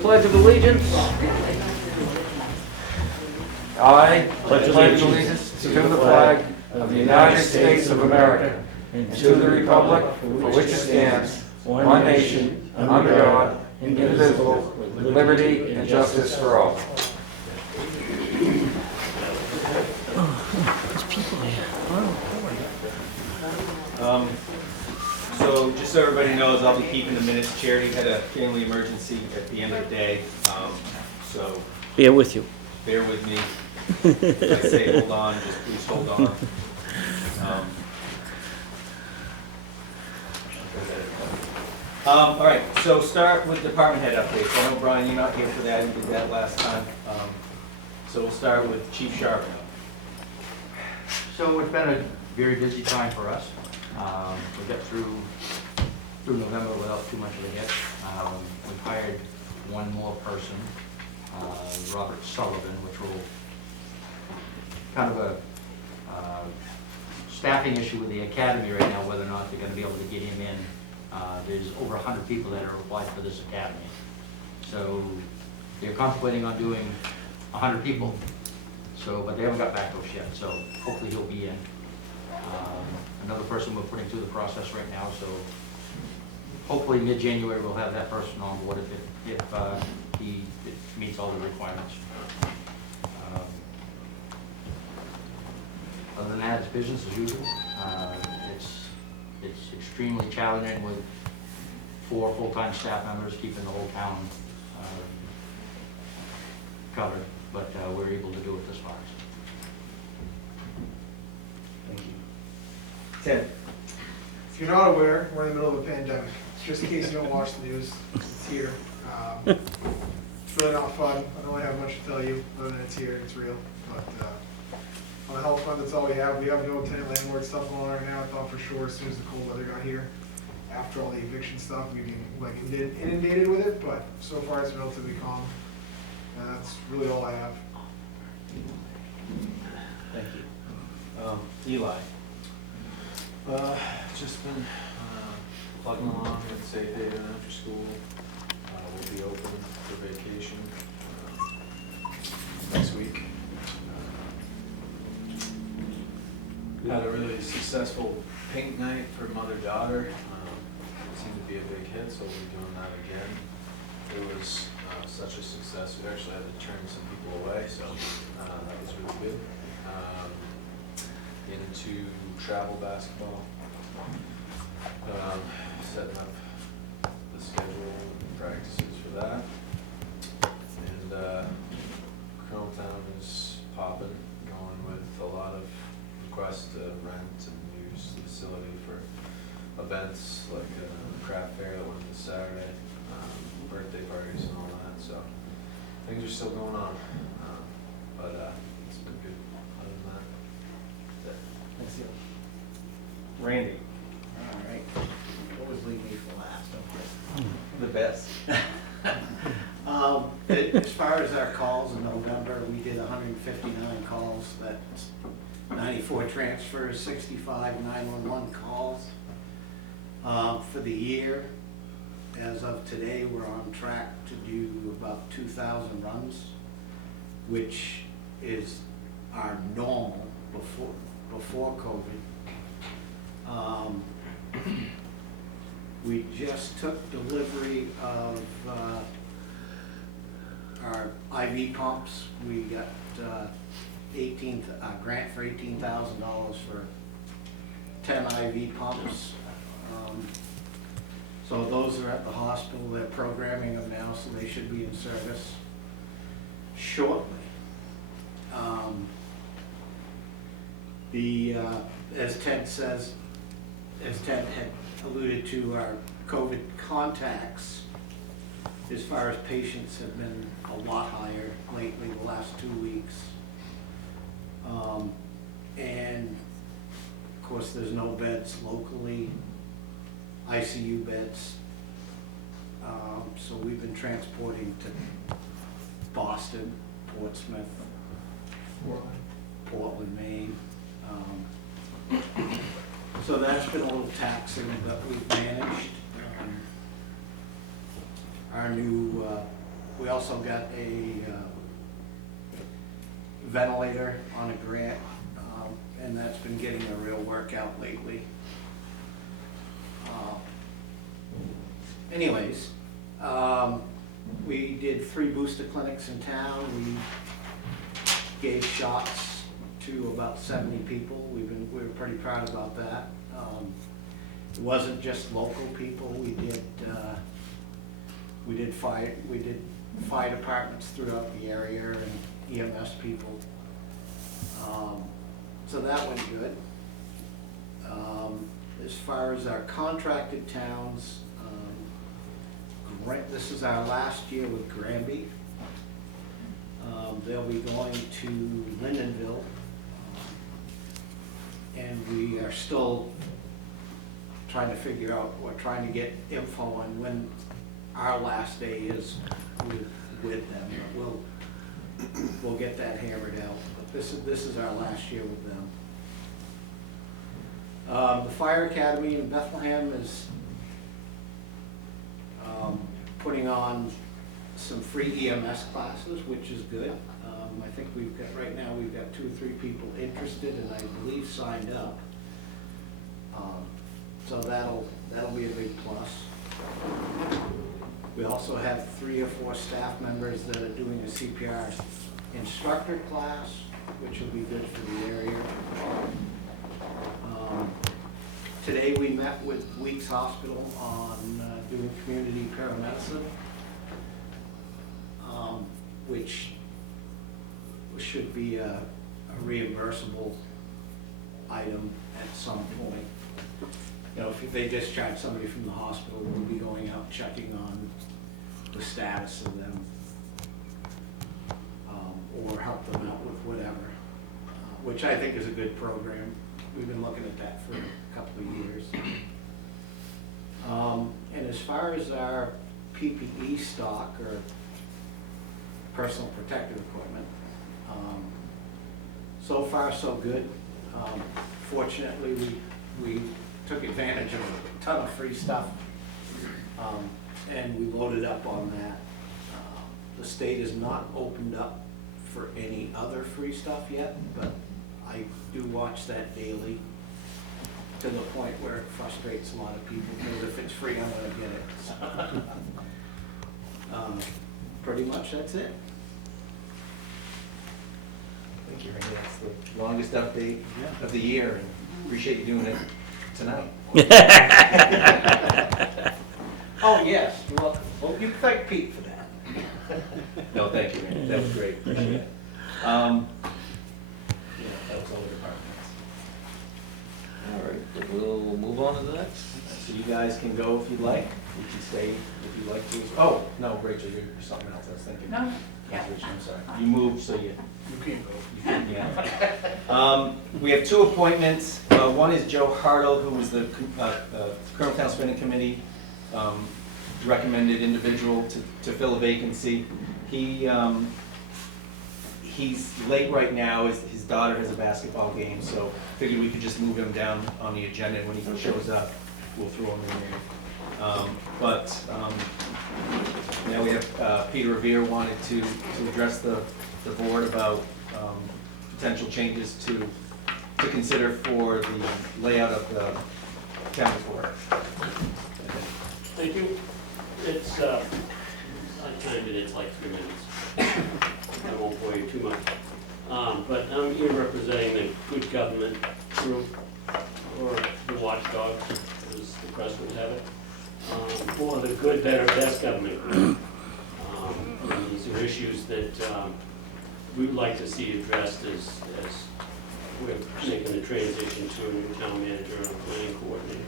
Pledge of Allegiance. I pledge allegiance to the flag of the United States of America and to the republic for which it stands, one nation, under God, indivisible, with liberty and justice for all. So just so everybody knows, I'll be keeping the minutes. Charity had a family emergency at the end of the day, so Bear with you. bear with me. If I say hold on, just please hold on. All right, so start with department head updates. I know, Brian, you're not here for that. You did that last time. So we'll start with Chief Sharp. So it's been a very busy time for us. We got through November without too much of a hit. We've hired one more person, Robert Sullivan, which will kind of a staffing issue with the academy right now, whether or not they're going to be able to get him in. There's over 100 people that are applied for this academy. So they're contemplating on doing 100 people. So, but they haven't got back to us yet, so hopefully he'll be in. Another person we're putting through the process right now, so hopefully mid-January we'll have that person on board if he meets all the requirements. Other than that, it's business as usual. It's extremely challenging with 4 full-time staff members keeping the whole town covered, but we're able to do it this far. Thank you. Ted. If you're not aware, we're in the middle of a pandemic. Just in case you don't watch the news, it's here. It's really not fun. I don't really have much to tell you other than it's here and it's real. But on the health fund, that's all we have. We have no tenant landlord stuff going on right now. I thought for sure as soon as the cold weather got here, after all the eviction stuff, we'd be like inundated with it. But so far it's been relatively calm. And that's really all I have. Thank you. Eli. Just been plugging along at Safe Haven after school. We'll be open for vacation next week. We had a really successful paint night for mother-daughter. It seemed to be a big hit, so we'll be doing that again. It was such a success, we actually had to turn some people away, so that was really good. Into travel basketball, setting up the schedule and practices for that. And Campground is popping, going with a lot of requests to rent and use the facility for events like a craft fair that went this Saturday, birthday parties and all that. So things are still going on, but it's been good. Other than that, Thanks, Eli. Randy. All right. Always leave me for last, don't you? The best. As far as our calls in November, we did 159 calls. That's 94 transfers, 65 911 calls. For the year, as of today, we're on track to do about 2,000 runs, which is our normal before COVID. We just took delivery of our IV pumps. We got grant for $18,000 for 10 IV pumps. So those are at the hospital. They're programming them now, so they should be in service shortly. As Ted had alluded to, our COVID contacts, as far as patients, have been a lot higher lately, the last 2 weeks. And of course, there's no beds locally, ICU beds. So we've been transporting to Boston, Portsmouth, Portland, Maine. So that's been a little taxing, but we've managed. Our new We also got a ventilator on a grant, and that's been getting a real workout lately. Anyways, we did 3 booster clinics in town. We gave shots to about 70 people. We were pretty proud about that. It wasn't just local people. We did fire departments throughout the area and EMS people. So that went good. As far as our contracted towns, this is our last year with Granby. They'll be going to Lindenville. And we are still trying to figure out, we're trying to get info on when our last day is with them. We'll get that hammered out. But this is our last year with them. The Fire Academy in Bethlehem is putting on some free EMS classes, which is good. I think right now we've got 2 or 3 people interested and I believe signed up. So that'll be a big plus. We also have 3 or 4 staff members that are doing a Cpr Instructor class, which will be good for the area. Today we met with Weeks Hospital on doing community paramedicine, which should be a reimbursable item at some point. You know, if they discharge somebody from the hospital, we'll be going out checking on the status of them, or help them out with whatever, which I think is a good program. We've been looking at that for a couple of years. And as far as our PPE stock, or personal protective equipment, so far so good. Fortunately, we took advantage of a ton of free stuff, and we loaded up on that. The state has not opened up for any other free stuff yet, but I do watch that daily, to the point where it frustrates a lot of people, because if it's free, I'm gonna get it. Pretty much that's it. Thank you, Randy. That's the longest update of the year, and appreciate you doing it tonight. Oh, yes, you're welcome. Well, you can thank Pete for that. No, thank you, Randy. That was great. Appreciate it. Yeah, that was all the departments. All right, then we'll move on to the next. So you guys can go if you'd like. You can stay if you'd like to. Oh, no, Rachel, you're something else I was thinking. No, Rachel, I'm sorry. You moved, so you can't go. can, yeah. We have 2 appointments. One is Joe Hertl, who was the Colonel Town Spending Committee recommended individual to fill a vacancy. He's late right now. His daughter has a basketball game, so figured we could just move him down on the agenda, and when he shows up, we'll throw him in there. Now we have Peter Revere wanted to address the board about potential changes to consider for the layout of the town report. Thank you. It's, I timed it, it's like 3 minutes. I won't bore you too much. But I'm here representing the good government group, or the watchdogs, as the press would have it, or the good, better, best government group. And these are issues that we would like to see addressed as we're making the transition to a new town manager and a planning coordinator.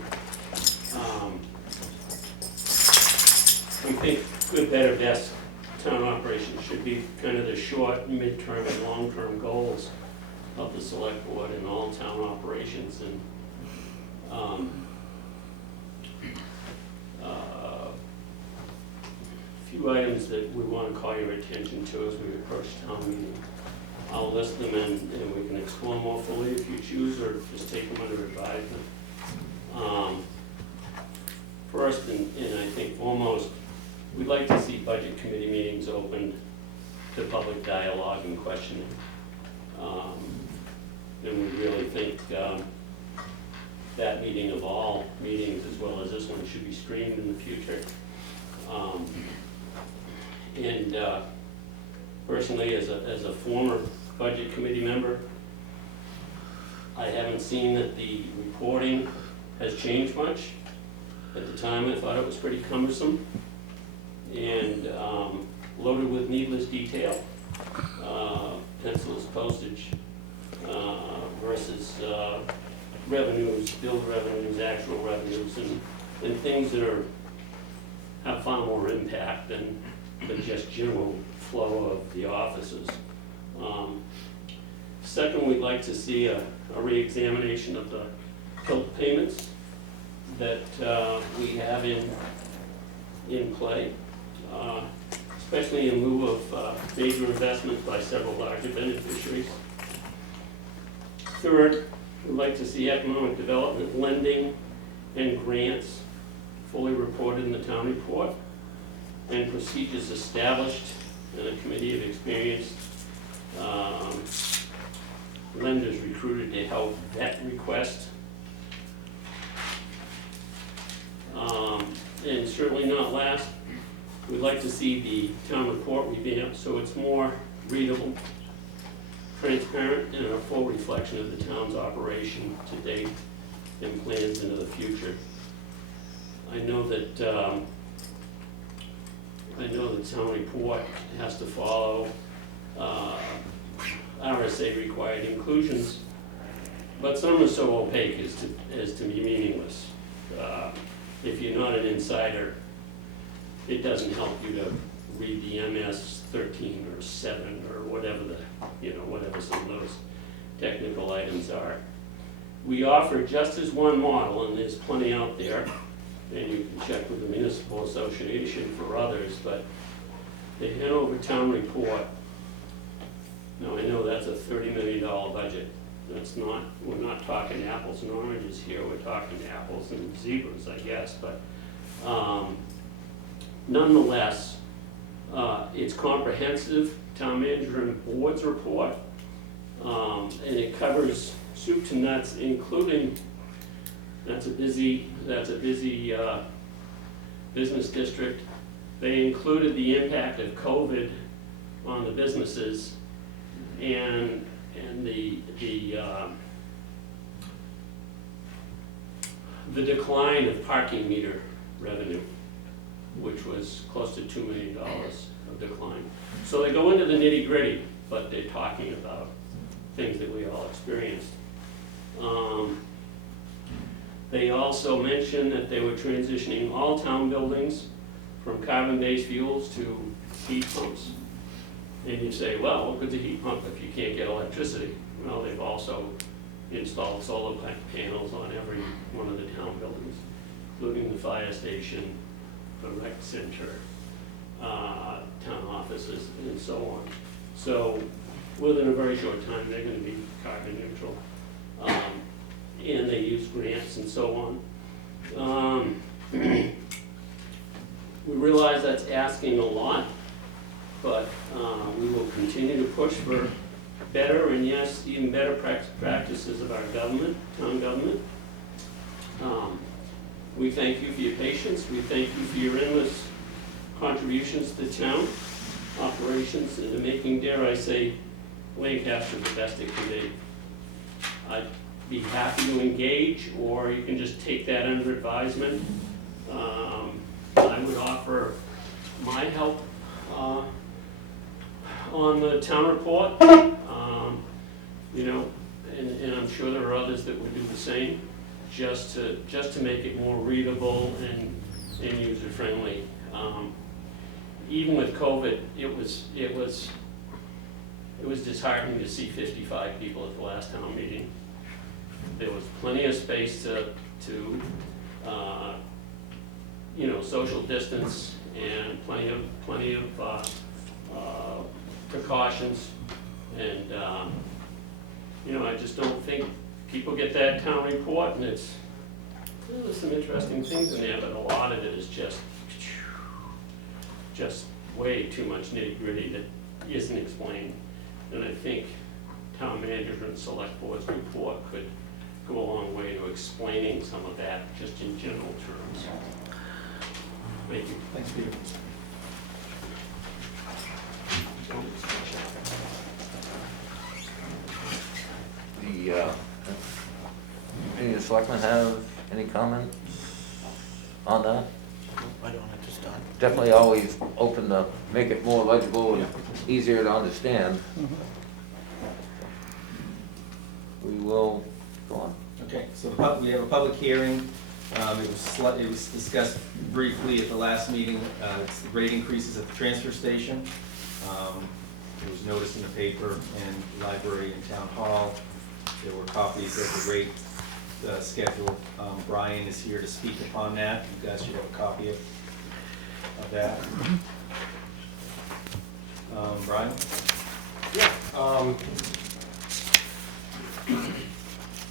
We think good, better, best town operations should be kind of the short, mid-term, and long-term goals of the select board and all town operations. And a few items that we want to call your attention to as we approach town meeting. I'll list them and we can explore more fully if you choose, or just take them under advisement. First, and I think foremost, we'd like to see budget committee meetings open to public dialogue and questioning. And we really think that meeting of all meetings, as well as this one, should be streamed in the future. And personally, as a former budget committee member, I haven't seen that the reporting has changed much. At the time, I thought it was pretty cumbersome and loaded with needless detail, pencils, postage, versus revenues, billed revenues, actual revenues, and things that have far more impact than just general flow of the offices. Second, we'd like to see a re-examination of the tilt payments that we have in play, especially in lieu of major investments by several larger beneficiaries. Third, we'd like to see economic development lending and grants fully reported in the town report, and procedures established and a committee of experienced lenders recruited to help vet requests. And certainly not last, we'd like to see the town report revamped so it's more readable, transparent, and a full reflection of the town's operation to date and plans into the future. I know that the town report has to follow RSA required inclusions, but some are so opaque as to be meaningless. If you're not an insider, it doesn't help you to read the MS 13 or 7 or whatever whatever some of those technical items are. We offer just as one model, and there's plenty out there, and you can check with the Municipal Association for others, but the Hanover Town Report, now I know that's a $30 million budget. We're not talking apples and oranges here, we're talking apples and zebras, I guess, but nonetheless, it's comprehensive, town manager and board's report, and it covers soup to nuts, including, that's a busy business district. They included the impact of COVID on the businesses and the decline of parking meter revenue, which was close to $2 million of decline. So they go into the nitty gritty, but they're talking about things that we all experienced. They also mentioned that they were transitioning all town buildings from carbon-based fuels to heat pumps. And you say, well, what good's a heat pump if you can't get electricity? Well, they've also installed solar panels on every one of the town buildings, including the fire station, the rec center, town offices, and so on. So within a very short time, they're going to be carbon neutral. And they use grants and so on. We realize that's asking a lot, but we will continue to push for better and yes, even better practices of our government, town government. We thank you for your patience. We thank you for your endless contributions to the town operations and to making, dare I say, Lancaster the best it can be. I'd be happy to engage, or you can just take that under advisement. I would offer my help on the town report, and I'm sure there are others that would do the same, just to make it more readable and user-friendly. Even with COVID, it was disheartening to see 55 people at the last town meeting. There was plenty of space to social distance and plenty of precautions, and I just don't think people get that town report, and there's some interesting things in there, but a lot of it is just just way too much nitty-gritty that isn't explained. And I think town manager and select board's report could go a long way to explaining some of that, just in general terms. Thank you. Thanks, Peter. Any of the selectmen have any comments on that? I don't at this time. Definitely always open to make it more legible and easier to understand. We will go on. Okay, so we have a public hearing. It was discussed briefly at the last meeting. It's the rate increases at the transfer station. It was noticed in the paper and library and town hall. There were copies of the rate schedule. Brian is here to speak upon that. You guys should have a copy of that. Brian?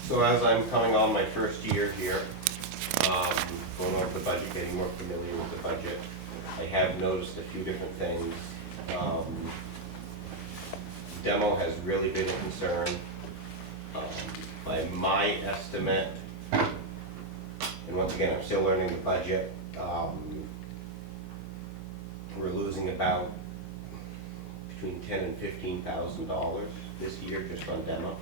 So as I'm coming on my first year here, going over the budget, getting more familiar with the budget, I have noticed a few different things. Demo has really been a concern. By my estimate, and once again, I'm still learning the budget, we're losing about between $10,000 and $15,000 this year just on demo.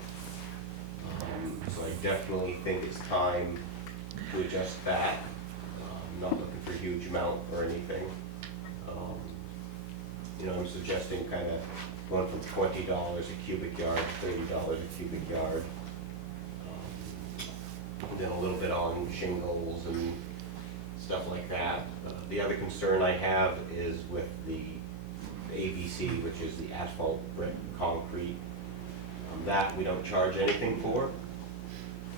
So I definitely think it's time to adjust that. I'm not looking for a huge amount or anything. I'm suggesting kind of going from $20 a cubic yard to $30 a cubic yard. And then a little bit on shingles and stuff like that. The other concern I have is with the ABC, which is the asphalt, brick, concrete. That we don't charge anything for,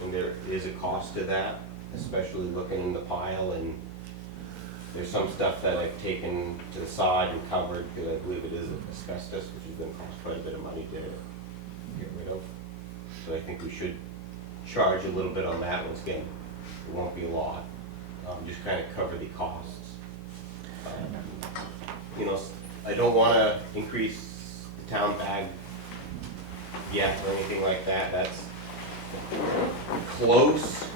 and there is a cost to that, especially looking in the pile, and there's some stuff that I've taken to the side and covered because I believe it is asbestos, which is going to cost quite a bit of money to get rid of. So I think we should charge a little bit on that. Once again, it won't be a lot. Just kind of cover the costs. I don't want to increase the town bag yet or anything like that. That's close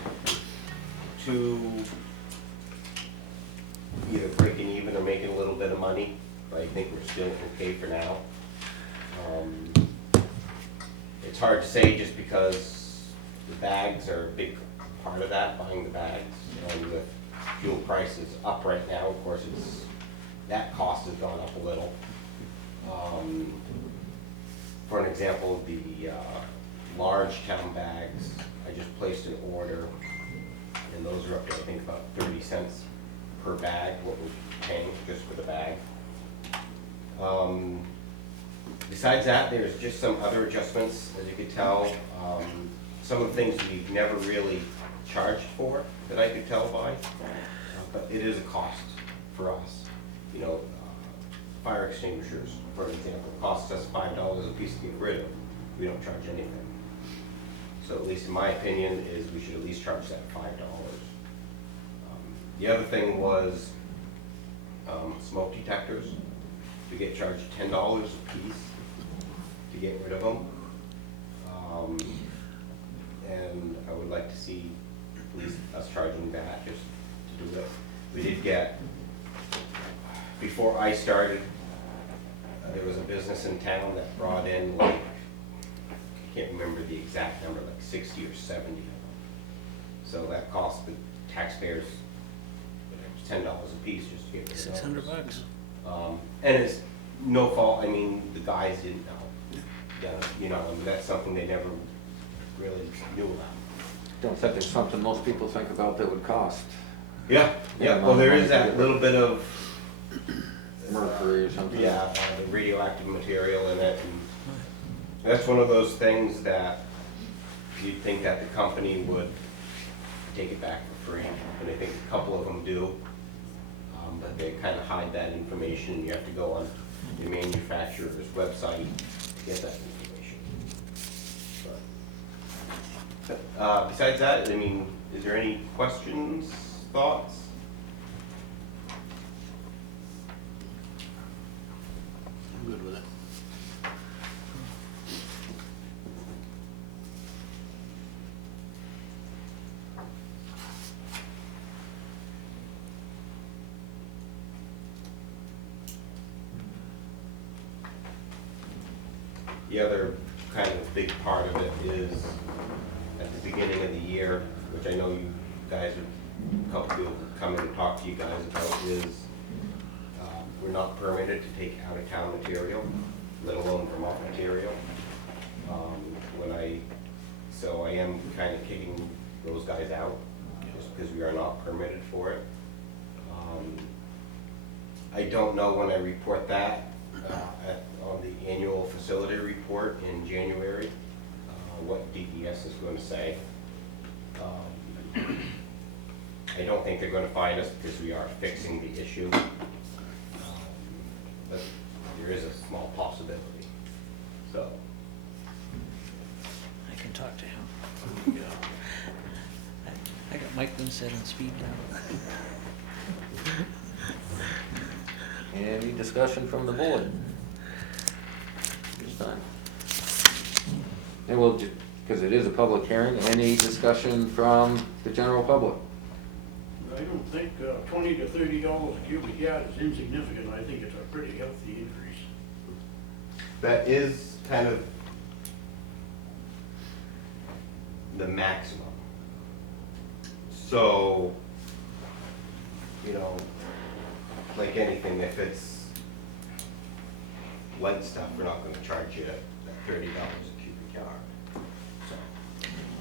to either breaking even or making a little bit of money, but I think we're still okay for now. It's hard to say just because the bags are a big part of that, buying the bags, and with fuel prices up right now, of course, that cost has gone up a little. For an example, the large town bags, I just placed an order, and those are up to, I think, about 30 cents per bag, what we're paying just for the bag. Besides that, there's just some other adjustments, as you could tell. Some of the things we've never really charged for that I could tell by, but it is a cost for us. Fire extinguishers, for example, costs us $5 a piece to get rid of. We don't charge anything. So at least in my opinion is we should at least charge that $5. The other thing was smoke detectors. We get charged $10 a piece to get rid of them. And I would like to see at least us charging that just to do it. We did get, before I started, there was a business in town that brought in I can't remember the exact number, 60 or 70 of them. So that cost the taxpayers $10 a piece just to get rid of those. $600. And it's no fault, the guys didn't know. That's something they never really knew about. Don't think it's something most people think about that would cost Yeah, well, there is that little bit of mercury or something. the radioactive material in it, and that's one of those things that you'd think that the company would take it back for free, and I think a couple of them do, but they kind of hide that information, and you have to go on the manufacturer's website to get that information. But besides that, is there any questions, thoughts? The other kind of big part of it is at the beginning of the year, which I know you guys, a couple people come in and talk to you guys about, is we're not permitted to take out-of-town material, let alone Vermont material. So I am kind of kicking those guys out, just because we are not permitted for it. I don't know when I report that on the annual facility report in January, what DES is going to say. I don't think they're going to find us because we are fixing the issue, but there is a small possibility. So I can talk to him. I got Mike Winsett on speed dial. Any discussion from the board? This time. And we'll, because it is a public hearing, any discussion from the general public? I don't think $20 to $30 a cubic yard is insignificant. I think it's a pretty healthy increase. that is kind of the maximum. So, you know, like anything, if it's light stuff, we're not gonna charge you that $30 a cubic yard. So,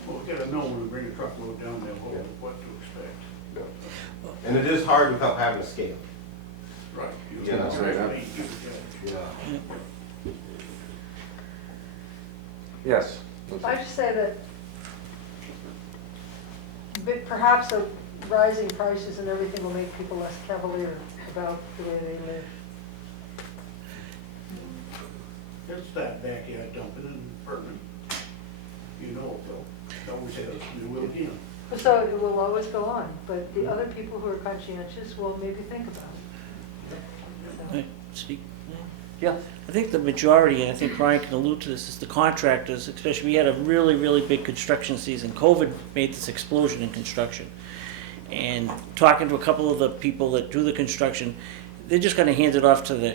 Well, we gotta know when we bring a truckload down there, what to expect. yeah. And it is hard without having a scale. Right. Yeah, that's right. Right. Yeah. Yes. I just say that perhaps the rising prices and everything will make people less cavalier about the way they live. It's that backyard dumping and burning. You know it will. It always has, and it will again. So it will always go on, but the other people who are conscientious will maybe think about it. So- Right, speak. Yeah. I think the majority, and I think Brian can allude to this, is the contractors, especially, we had a really, really big construction season. COVID made this explosion in construction. And talking to a couple of the people that do the construction, they're just gonna hand it off to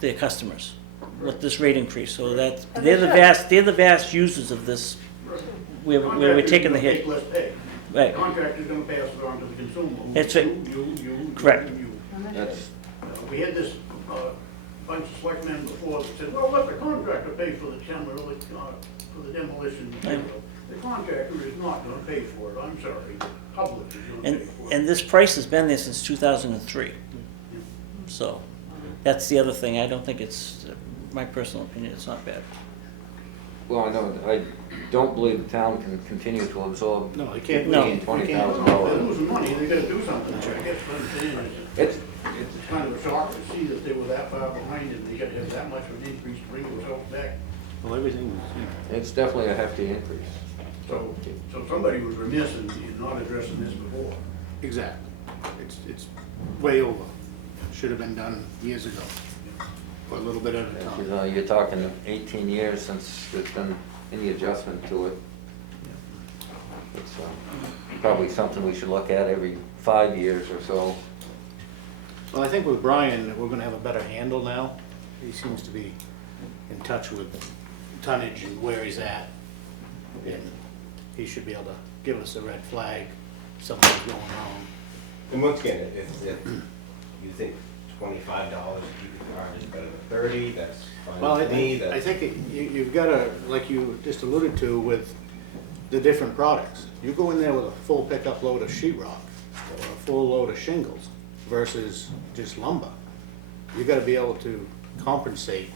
their customers with this rate increase. So that, And they're they the vast users of this, where we're taking the hit. Contractor's gonna take less pay. Right. Contractor's gonna pass it on to the consumer. That's right. You. Correct. That's, We had this bunch of selectmen before that said, well, let the contractor pay for the general, for the demolition material. The contractor is not gonna pay for it, I'm sorry, the public is gonna And, pay for it. and this price has been there since 2003. So, that's the other thing, I don't think it's, my personal opinion, it's not bad. well, I don't believe the town can continue to absorb No, they can't. No. $20,000. They're losing money, they gotta do something, I guess what I'm saying is, It's, it's kind of a shock to see that they were that far behind and they gotta have that much of an increase to bring themselves back. Well, everything, it's definitely a hefty increase. So somebody was remiss in not addressing this before. Exactly. It's way over. Should have been done years ago, or a little bit at a You time. know, you're talking 18 years since there's been any adjustment to it. It's probably something we should look at every 5 years or so. Well, I think with Brian, we're gonna have a better handle now. He seems to be in touch with tonnage and where he's at. And he should be able to give us a red flag, something's going wrong. And once again, if you think $25 a cubic yard is better than 30, that's Well, fine with me. I That's, think you've got to, like you just alluded to with the different products. You go in there with a full pickup load of sheetrock or a full load of shingles versus just lumber. You got to be able to compensate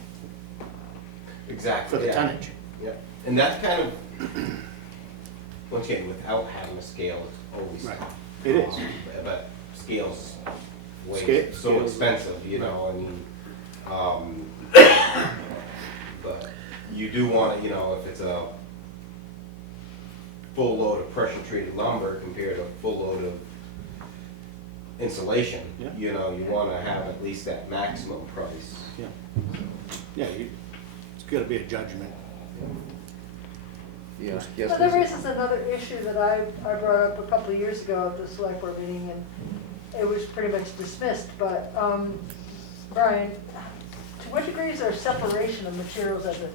exactly. for the yeah. tonnage. Yeah, and that's kind of, once again, without having a scale, it's always Right. tough. It is. But scales way so Scales- expensive, you know, I mean, but you do want to, you know, if it's a full load of pressure treated lumber compared to a full load of insulation, Yeah. you know, you want to have at least that maximum price. Yeah. Yeah, it's got to be a judgment. Yeah, yes, Well, that Lisa? raises another issue that I brought up a couple of years ago at the select board meeting, and it was pretty much dismissed, but, Brian, to what degree is there separation of materials at the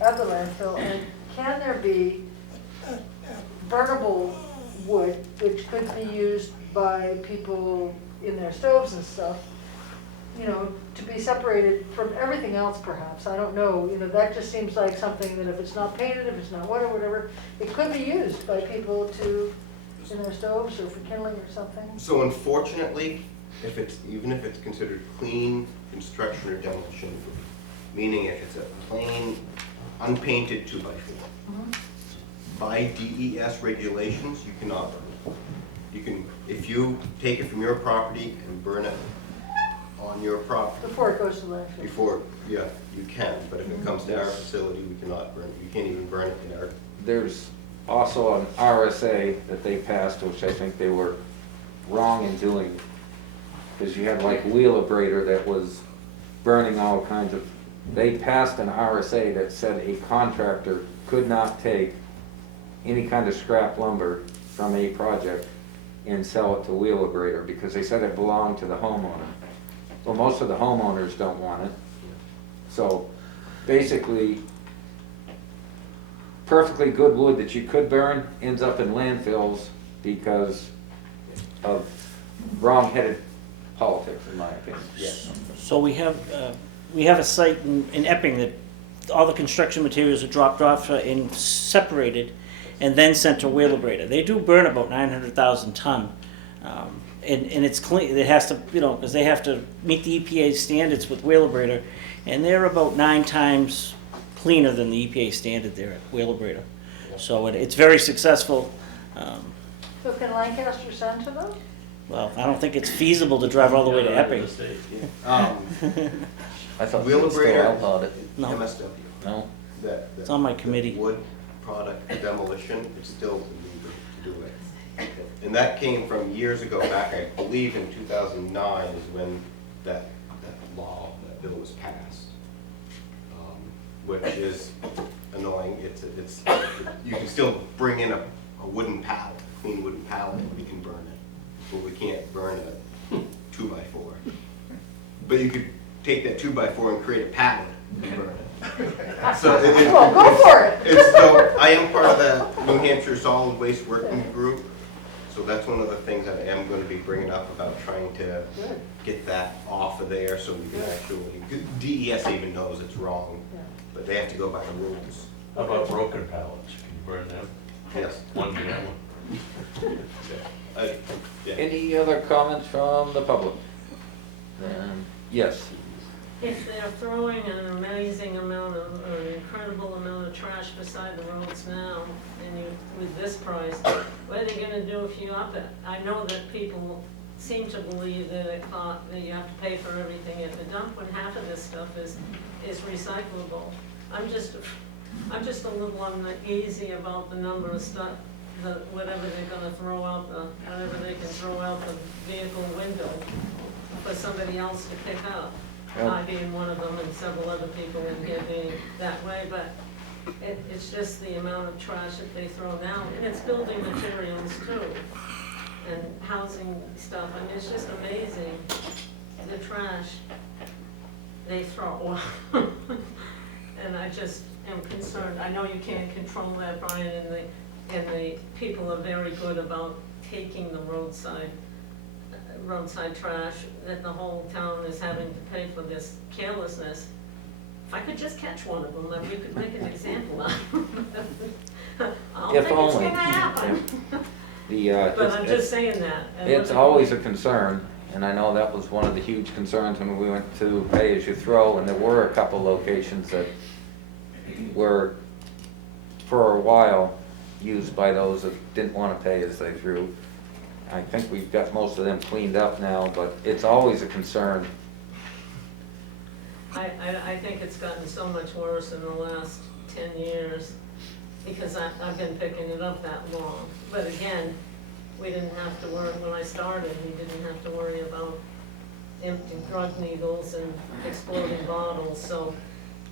at the landfill, and can there be burnable wood which could be used by people in their stoves and stuff, you know, to be separated from everything else perhaps, I don't know, you know, that just seems like something that if it's not painted, if it's not wood or whatever, it could be used by people to, in their stoves or for kindling or something. So unfortunately, even if it's considered clean construction or demolition, meaning if it's a plain, unpainted 2x4, by DES regulations, you cannot burn it. You can, if you take it from your property and burn it on your property, Before it goes to landfill. before, yeah, you can, but if it comes to our facility, we cannot burn it. You can't even burn it there. There's also an RSA that they passed, which I think they were wrong in doing, because you had like Wheelabrator that was burning all kinds of, they passed an RSA that said a contractor could not take any kind of scrap lumber from a project and sell it to Wheelabrator, because they said it belonged to the homeowner. Well, most of the homeowners don't want it. So basically, perfectly good wood that you could burn ends up in landfills because of wrong-headed politics, in my opinion. Yes. So we have a site in Epping that all the construction materials are dropped off and separated and then sent to Wheelabrator. They do burn about 900,000 ton. And it's clean, it has to, you know, because they have to meet the EPA standards with Wheelabrator, and they're about 9 times cleaner than the EPA standard there at Wheelabrator. So it's very successful. So can Lancaster send to them? Well, I don't think it's feasible to drive all the way to Epping. I thought Wheelabrator, outlawed it. No. MSW. No? It's on my committee. Wood product demolition, it's still illegal to do it. And that came from years ago back, I believe in 2009 is when that law, that bill was passed. Which is annoying. It's you can still bring in a wooden pallet, a clean wooden pallet, and we can burn it. But we can't burn a 2x4. But you could take that 2x4 and create a pallet and burn it. So Well, go for it. So I am part of the New Hampshire Solid Waste Working Group. So that's one of the things that I am going to be bringing up about trying to get that off of there so we can actually, DES even knows it's wrong, but they have to go by the rules. How about broken pallets? Can you burn them? Yes. One to one. Yeah. Any other comments from the public? Yes. If they're throwing an amazing amount of, or an incredible amount of trash beside the roads now, and with this price, what are they gonna do if you up it? I know that people seem to believe that that you have to pay for everything at the dump, when half of this stuff is recyclable. I'm just a little uneasy about the number of stuff, whatever they're gonna throw out, whatever they can throw out the vehicle window for somebody else to pick up. I being one of them and several other people in here being that way, but it's just the amount of trash that they throw now, and it's building materials too, and housing stuff, and it's just amazing, the trash they throw. And I just am concerned. I know you can't control that, Brian, and the people are very good about taking the roadside trash, that the whole town is having to pay for this carelessness. If I could just catch one of them, then we could make an example out of them. I don't If think it's only. gonna happen. But I'm just saying that. And It's look at- always a concern, and I know that was one of the huge concerns when we went to pay as you throw, and there were a couple locations that were, for a while, used by those that didn't want to pay as they threw. I think we've got most of them cleaned up now, but it's always a concern. I think it's gotten so much worse in the last 10 years, because I've been picking it up that long. But again, we didn't have to worry, when I started, we didn't have to worry about empty drug needles and exploding bottles, so,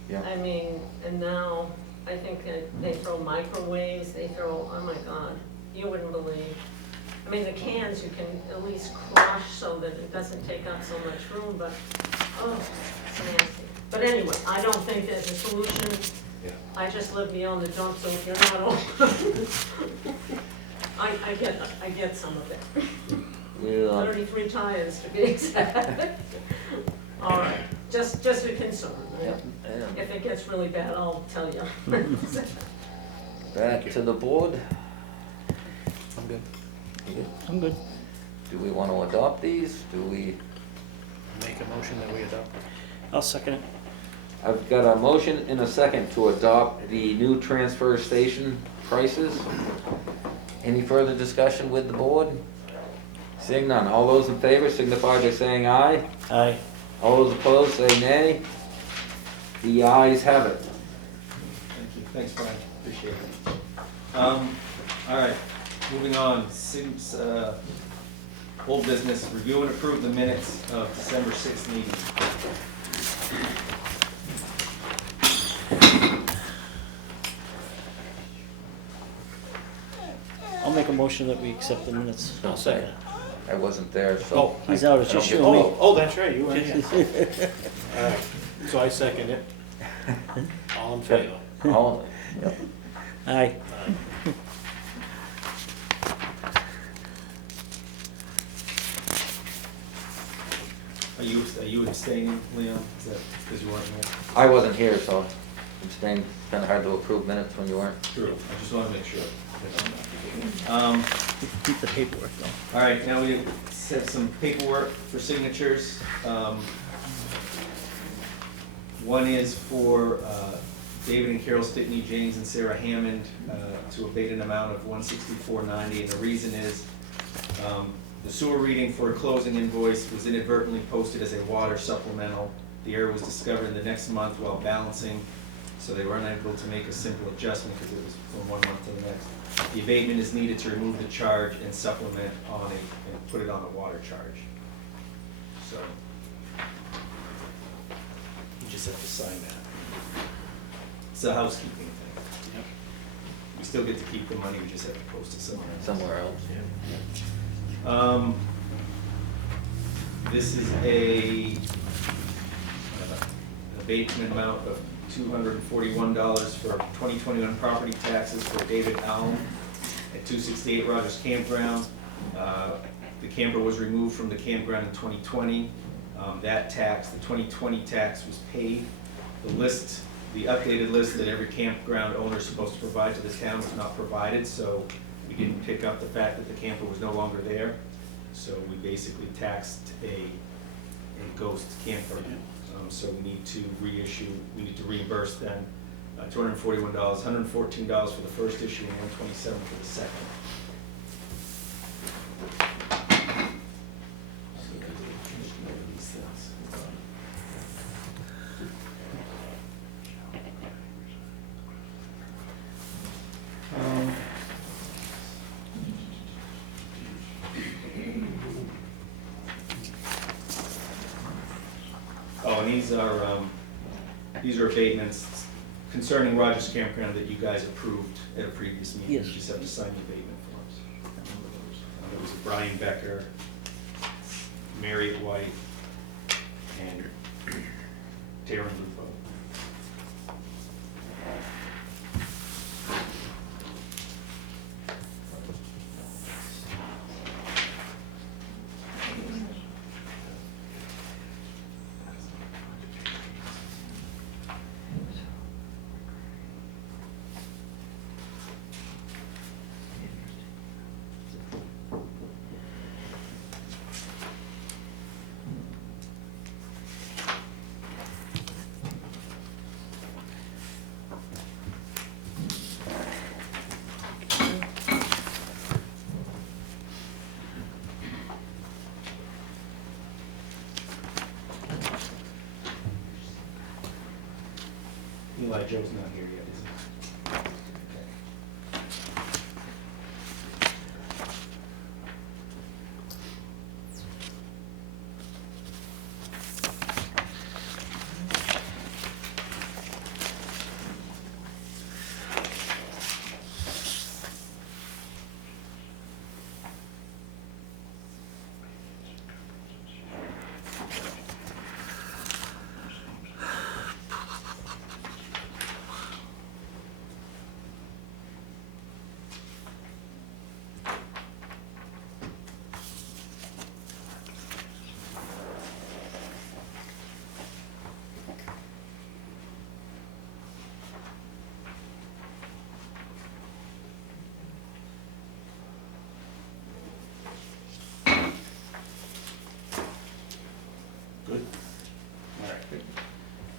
Yeah. I mean, and now, I think they throw microwaves, they throw, oh my God, you wouldn't believe. I mean, the cans you can at least crush so that it doesn't take up so much room, but, oh, it's nasty. But anyway, I don't think there's a solution. Yeah. I just live beyond the dump, so if you're not on, I get some of it. We'll, 33 tires to be exact. All right, just a concern. If it gets really bad, I'll tell you. back to the board. I'm good. You good? I'm good. Do we want to adopt these? Do we? Make a motion that we adopt. I'll second it. I've got a motion and a second to adopt the new transfer station prices. Any further discussion with the board? Seeing none, all those in favor signify by saying aye. Aye. All those opposed say nay. The ayes have it. Thank you. Thanks, Brian. Appreciate it. All right, moving on. Old business, review and approve the minutes of December 6th meeting. I'll make a motion that we accept the minutes. I'll second. I wasn't there, so. Oh, He's out, it's I don't just get- you and me. Oh, that's right, you were here. All right, so I second it. All in favor? All, yep. Aye. Are you abstaining, Leon? Is that because you weren't here? I wasn't here, so I'm staying, it's kind of hard to approve minutes when you weren't. True. I just want to make sure. Keep the paperwork though. All right, now we have some paperwork for signatures. One is for David and Carol Stickney, James and Sarah Hammond, to abate an amount of $164.90, and the reason is the sewer reading for a closing invoice was inadvertently posted as a water supplemental. The error was discovered in the next month while balancing, so they were unable to make a simple adjustment because it was from one month to the next. The abatement is needed to remove the charge and supplement on it and put it on a water charge. So you just have to sign that. It's a housekeeping thing. Yep. We still get to keep the money, we just have to post it somewhere else. Somewhere else. This is an abatement amount of $241 for 2021 property taxes for David Allen at 268 Rogers Campground. The camper was removed from the campground in 2020. That tax, the 2020 tax, was paid. The updated list that every campground owner is supposed to provide to the town was not provided, so we didn't pick up the fact that the camper was no longer there. So we basically taxed a ghost camper. So we need to reimburse them $241, $114 for the first issue and $127 for the second. Oh, and these are abatements concerning Rogers Campground that you guys approved at a previous meeting. Yes. You just have to sign the abatement forms. There was Brian Becker, Marriott White, and Taryn Lupo. Eli Joe's not here yet, is he?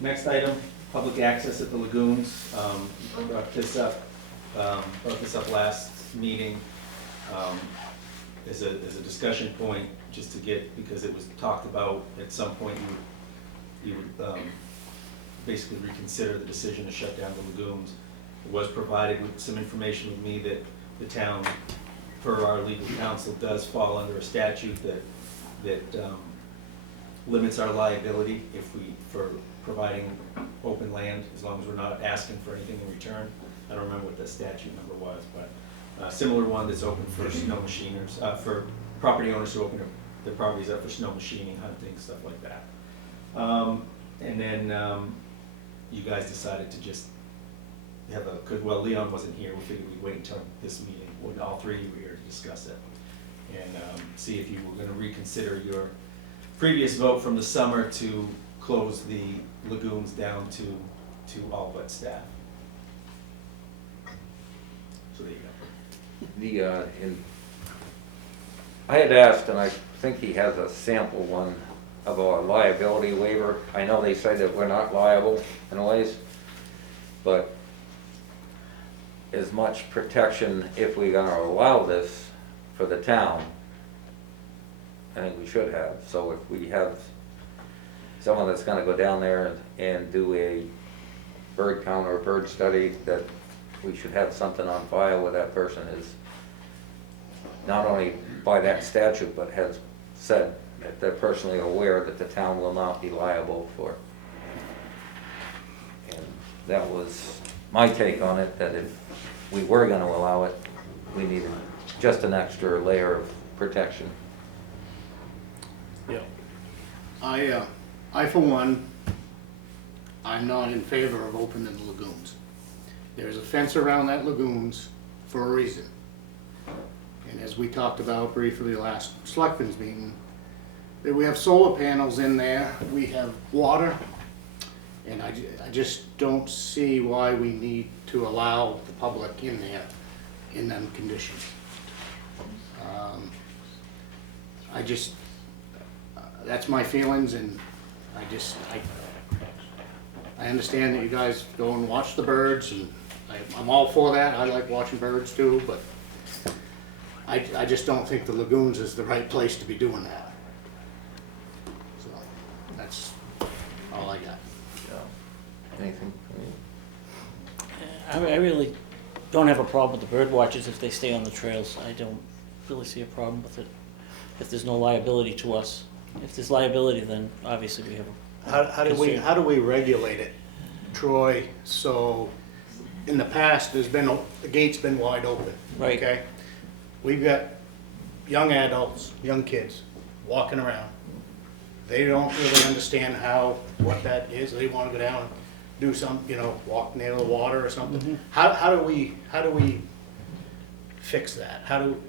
next item, public access at the lagoons. Brought this up last meeting, as a discussion point, just to get, because it was talked about at some point, you would basically reconsider the decision to shut down the lagoons. It was provided with some information with me that the town, per our legal counsel, does fall under a statute that limits our liability for providing open land, as long as we're not asking for anything in return. I don't remember what the statute number was, but a similar one that's open for snow machiners, for property owners who open their properties up for snow machining, hunting, stuff like that. And then you guys decided to just have because, well, Leon wasn't here, we figured we'd wait until this meeting, when all three of you were here to discuss it. And see if you were gonna reconsider your previous vote from the summer to close the lagoons down to all but staff. So there you go. I had asked, and I think he has a sample one of a liability waiver. I know they say that we're not liable in ways, but as much protection, if we're gonna allow this for the town, I think we should have. So if we have someone that's gonna go down there and do a bird count or bird study, that we should have something on file where that person is not only by that statute, but has said that they're personally aware that the town will not be liable for. And that was my take on it, that if we were gonna allow it, we needed just an extra layer of protection. Yeah. I for one, I'm not in favor of opening the lagoons. There's a fence around that lagoons for a reason. And as we talked about briefly last selectmen's meeting, that we have solar panels in there, we have water, and I just don't see why we need to allow the public in there in them conditions. That's my feelings, and I understand that you guys go and watch the birds, and I'm all for that. I like watching birds too, but I just don't think the lagoons is the right place to be doing that. So that's all I got. Anything? I really don't have a problem with the bird watchers if they stay on the trails. I don't really see a problem with it, if there's no liability to us. If there's liability, then obviously we have a How do we regulate it, Troy? So in the past, the gate's been wide open. Right. Okay? We've got young adults, young kids walking around. They don't really understand what that is. They want to go down and do some, walk near the water or something. Mhm. How do we fix that?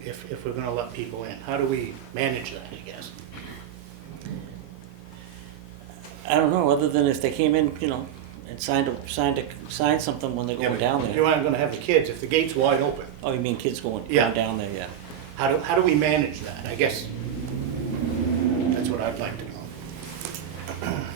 If we're gonna let people in, how do we manage that, I guess? I don't know, other than if they came in, and signed something when they're going down there. You aren't gonna have the kids if the gate's wide open. Oh, you mean kids going Yeah. down there, yeah. How do we manage that? I guess that's what I'd like to know.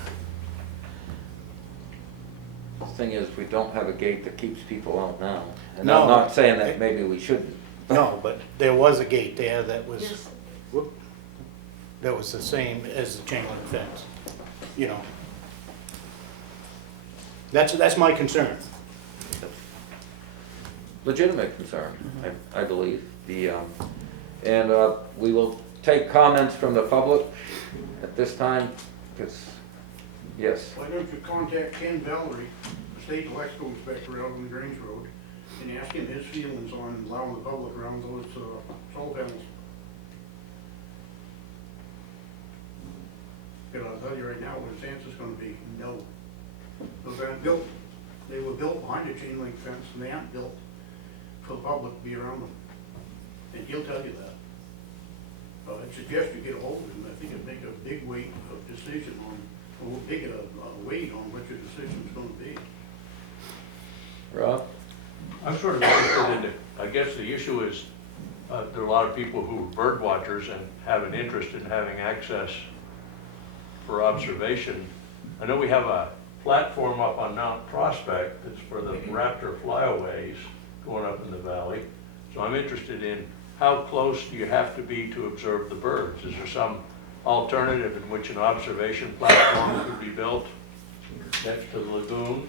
The thing is, we don't have a gate that keeps people out now. And No. I'm not saying that maybe we shouldn't. No, but there was a gate there that was, Yes. that was the same as the chain link fence, That's my concern. Legitimate concern, I believe. And we will take comments from the public at this time, because, yes. Why don't you contact Ken Valerie, the state electrical inspector out on the Grange Road, and ask him his feelings on allowing the public around those solar panels? Because I'll tell you right now, his answer's gonna be no. Those aren't built, they were built behind a chain link fence, and they aren't built for the public to be around them. And he'll tell you that. I'd suggest you get a hold of him. I think it'd make a big weight of decision on, or big a weight on what your decision's gonna be. Rob? I'm sort of interested in it. I guess the issue is, there are a lot of people who are bird watchers and have an interest in having access for observation. I know we have a platform up on Mount Prospect that's for the Raptor flyaways going up in the valley. So I'm interested in how close do you have to be to observe the birds? Is there some alternative in which an observation platform could be built next to the lagoon?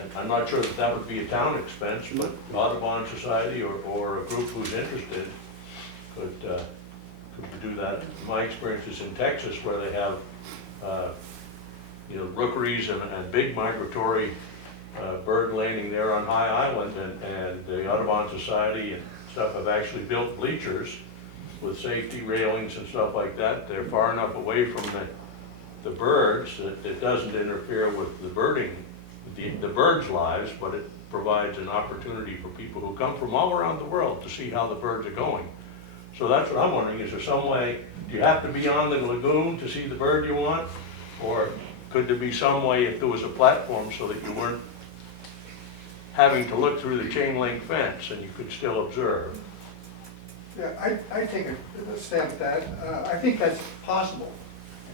And I'm not sure that that would be a town expense, but Audubon Society or a group who's interested could do that. My experience is in Texas where they have rookeries and big migratory bird landing there on High Island, and the Audubon Society and stuff have actually built bleachers with safety railings and stuff like that. They're far enough away from the birds that it doesn't interfere with the birding, the birds' lives, but it provides an opportunity for people who come from all around the world to see how the birds are going. So that's what I'm wondering, is there some way, do you have to be on the lagoon to see the bird you want? Or could there be some way, if there was a platform, so that you weren't having to look through the chain link fence and you could still observe? Yeah, I take a stab at that. I think that's possible.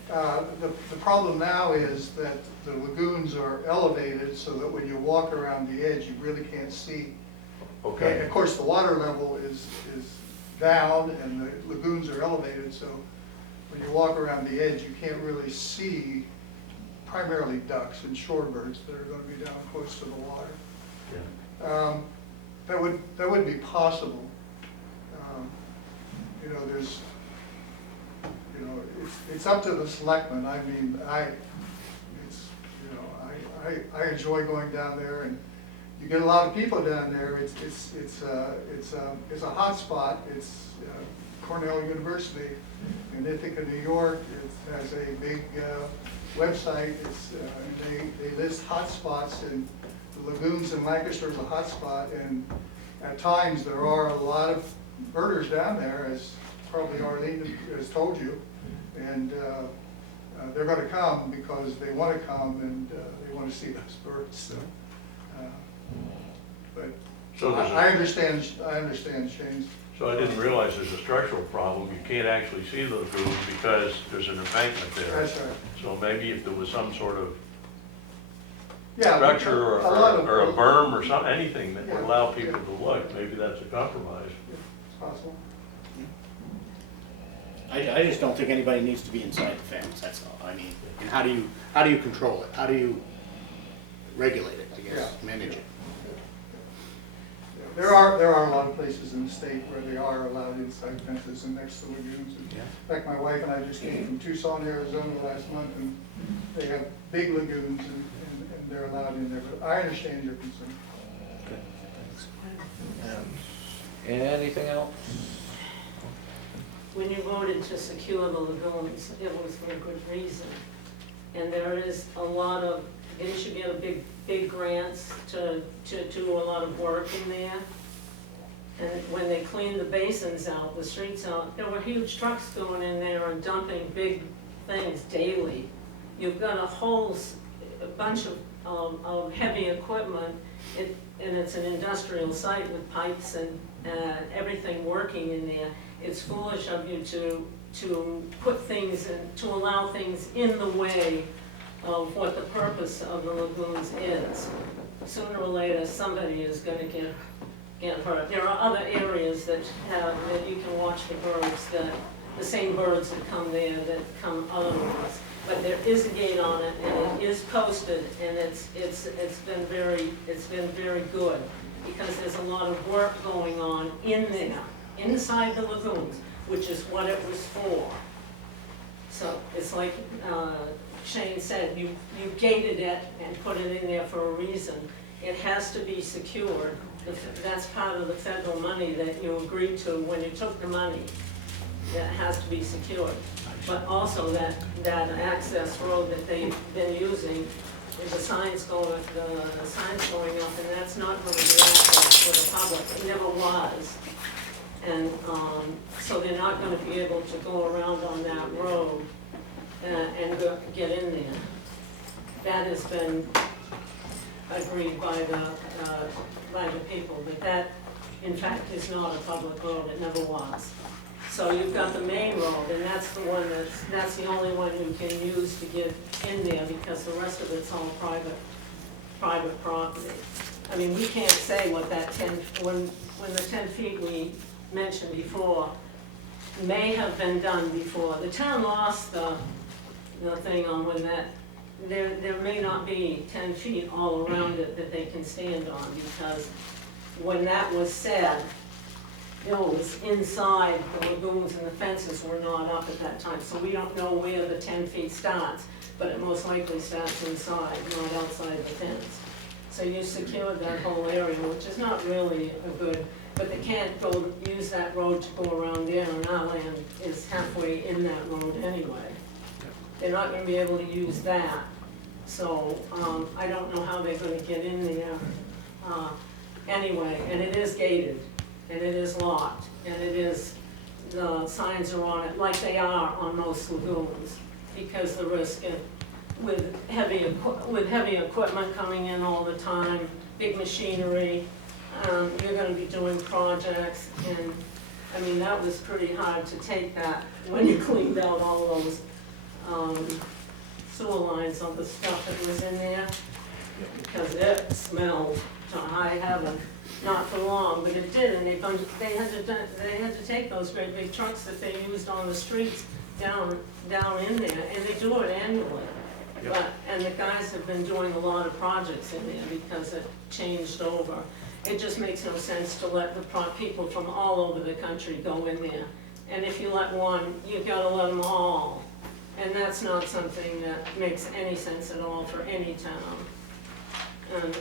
The problem now is that the lagoons are elevated so that when you walk around the edge, you really can't see. Okay. And of course, the water level is down and the lagoons are elevated, so when you walk around the edge, you can't really see primarily ducks and shorebirds that are going to be down close to the water. Yeah. That would be possible. There's, it's up to the selectmen. I mean, I enjoy going down there, and you get a lot of people down there. It's a hot spot. It's Cornell University in Ithaca, New York. It has a big website. They list hot spots, and the lagoons in Lancaster is a hot spot, and at times there are a lot of birders down there, as probably Arlene has told you, and they're going to come because they want to come and they want to see those birds. So, but I understand Shane's. So I didn't realize there's a structural problem. You can't actually see the lagoon because there's an embankment there. That's right. So maybe if there was some sort of Yeah, structure or a of berm or something, anything that would Yeah, allow people yeah. to look, maybe that's a compromise. It's possible. I just don't think anybody needs to be inside the fence, that's all. I mean, and how do you control it? How do you regulate it, I guess, Yeah. manage it? There are a lot of places in the state where they are allowed inside fences and next to lagoons. Yeah. In fact, my wife and I just came from Tucson, Arizona last month, and they have big lagoons and they're allowed in there. But I understand your concern. Okay, thanks. Anything else? When you voted to secure the lagoons, it was for a good reason. And there is a lot of, they should get a big grants to do a lot of work in there. And when they cleaned the basins out, the streets out, there were huge trucks going in there and dumping big things daily. You've got a bunch of heavy equipment, and it's an industrial site with pipes and everything working in there. It's foolish of you to put things in, to allow things in the way of what the purpose of the lagoons is. Sooner or later, somebody is gonna get hurt. There are other areas that you can watch the birds, the same birds that come there that come otherwise. But there is a gate on it, and it is posted, and it's been very good, because there's a lot of work going on in there, inside the lagoons, which is what it was for. So it's like Shane said, you gated it and put it in there for a reason. It has to be secured. That's part of the federal money that you agreed to when you took the money. That has to be secured. But also that access road that they've been using, there's the signs going up, and that's not going to be access for the public. It never was. And so they're not going to be able to go around on that road and get in there. That has been agreed by the people, that in fact is not a public road. It never was. So you've got the main road, and that's the one that's the only one you can use to get in there, because the rest of it's all private property. I mean, we can't say what that when the 10 feet we mentioned before may have been done before. The town lost the thing on when that, there may not be 10 feet all around it that they can stand on, because when that was said, it was inside the lagoons and the fences were not up at that time. So we don't know where the 10 feet starts, but it most likely starts inside, not outside the fence. So you secured that whole area, which is not really a good, but they can't go use that road to go around there, and our land is halfway in that road anyway. They're not gonna be able to use that. So, I don't know how they're gonna get in there, anyway, and it is gated, and it is locked, and it is, the signs are on it, like they are on most lagoons, because the risk with heavy equipment coming in all the time, big machinery, you're gonna be doing projects, and, I mean, that was pretty hard to take that when you cleaned out all those, sewer lines of the stuff that was in there, because it smelled to high heaven, not for long, but it did, and they had to take those great big trucks that they used on the streets down in there, and they do it annually. But, and the guys have been doing a lot of projects in there because it changed over. It just makes no sense to let the people from all over the country go in there. And if you let one, you've gotta let them all. And that's not something that makes any sense at all for any town. And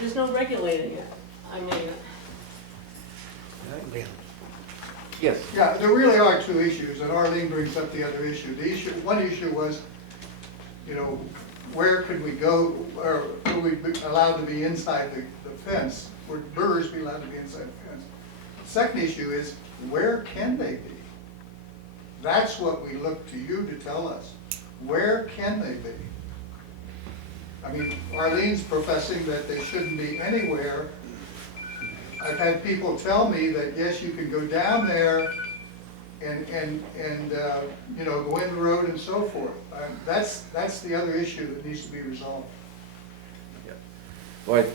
there's no regulating it. I mean, Yes. Yeah, there really are two issues, and Arlene brings up the other issue. One issue was, you know, where could we go, or are we allowed to be inside the fence? Would birds be allowed to be inside the fence? Second issue is, where can they be? That's what we look to you to tell us. Where can they be? I mean, Arlene's professing that they shouldn't be anywhere. I've had people tell me that, yes, you can go down there and you know, go in the road and so forth. That's the other issue that needs to be resolved. Well,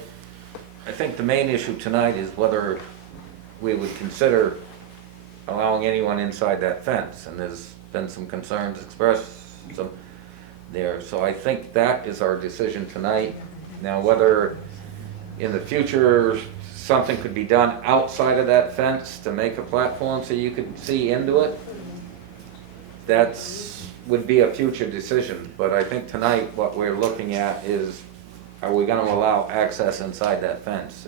I think the main issue tonight is whether we would consider allowing anyone inside that fence, and there's been some concerns expressed there. So I think that is our decision tonight. Now, whether in the future something could be done outside of that fence to make a platform so you could see into it, would be a future decision. But I think tonight what we're looking at is, are we gonna allow access inside that fence?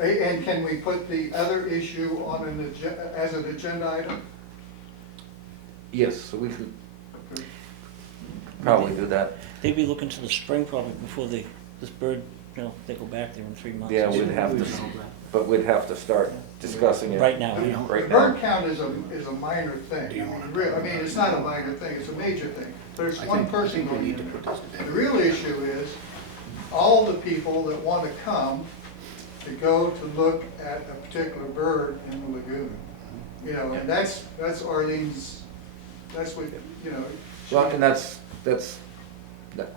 And can we put the other issue on as an agenda item? Yes, so we could probably do that. They'd be looking to the spring probably before this bird, you know, they go back there in 3 months. Yeah, we'd have to start discussing it. Right now. Right The bird now. count is a minor thing. I mean, it's not a minor thing, it's a major thing. But it's one person going in there. The real issue is all the people that want to come to go to look at a particular bird in the lagoon. You know, and that's Arlene's, that's what, you know. Well, and that's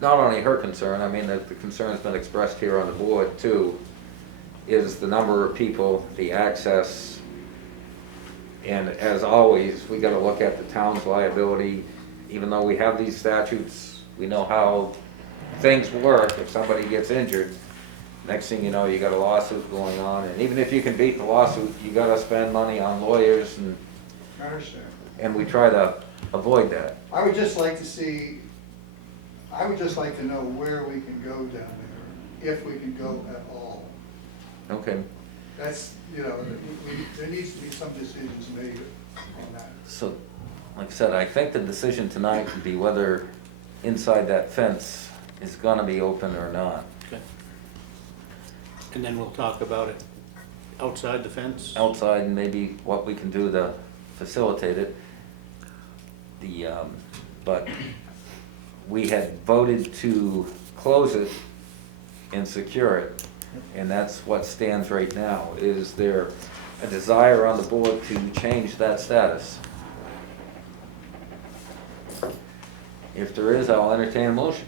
not only her concern, I mean, the concern's been expressed here on the board too, is the number of people, the access, and as always, we gotta look at the town's liability. Even though we have these statutes, we know how things work. If somebody gets injured, next thing you know, you got a lawsuit going on, and even if you can beat the lawsuit, you gotta spend money on lawyers, and I understand. we try to avoid that. I would just like to know where we can go down there, if we can go at all. Okay. That's, you know, there needs to be some decisions made on that. So, like I said, I think the decision tonight would be whether inside that fence is gonna be open or not. Okay. And then we'll talk about it outside the fence? Outside, and maybe what we can do to facilitate it. But we had voted to close it and secure it, and that's what stands right now. Is there a desire on the board to change that status? If there is, I'll entertain a motion.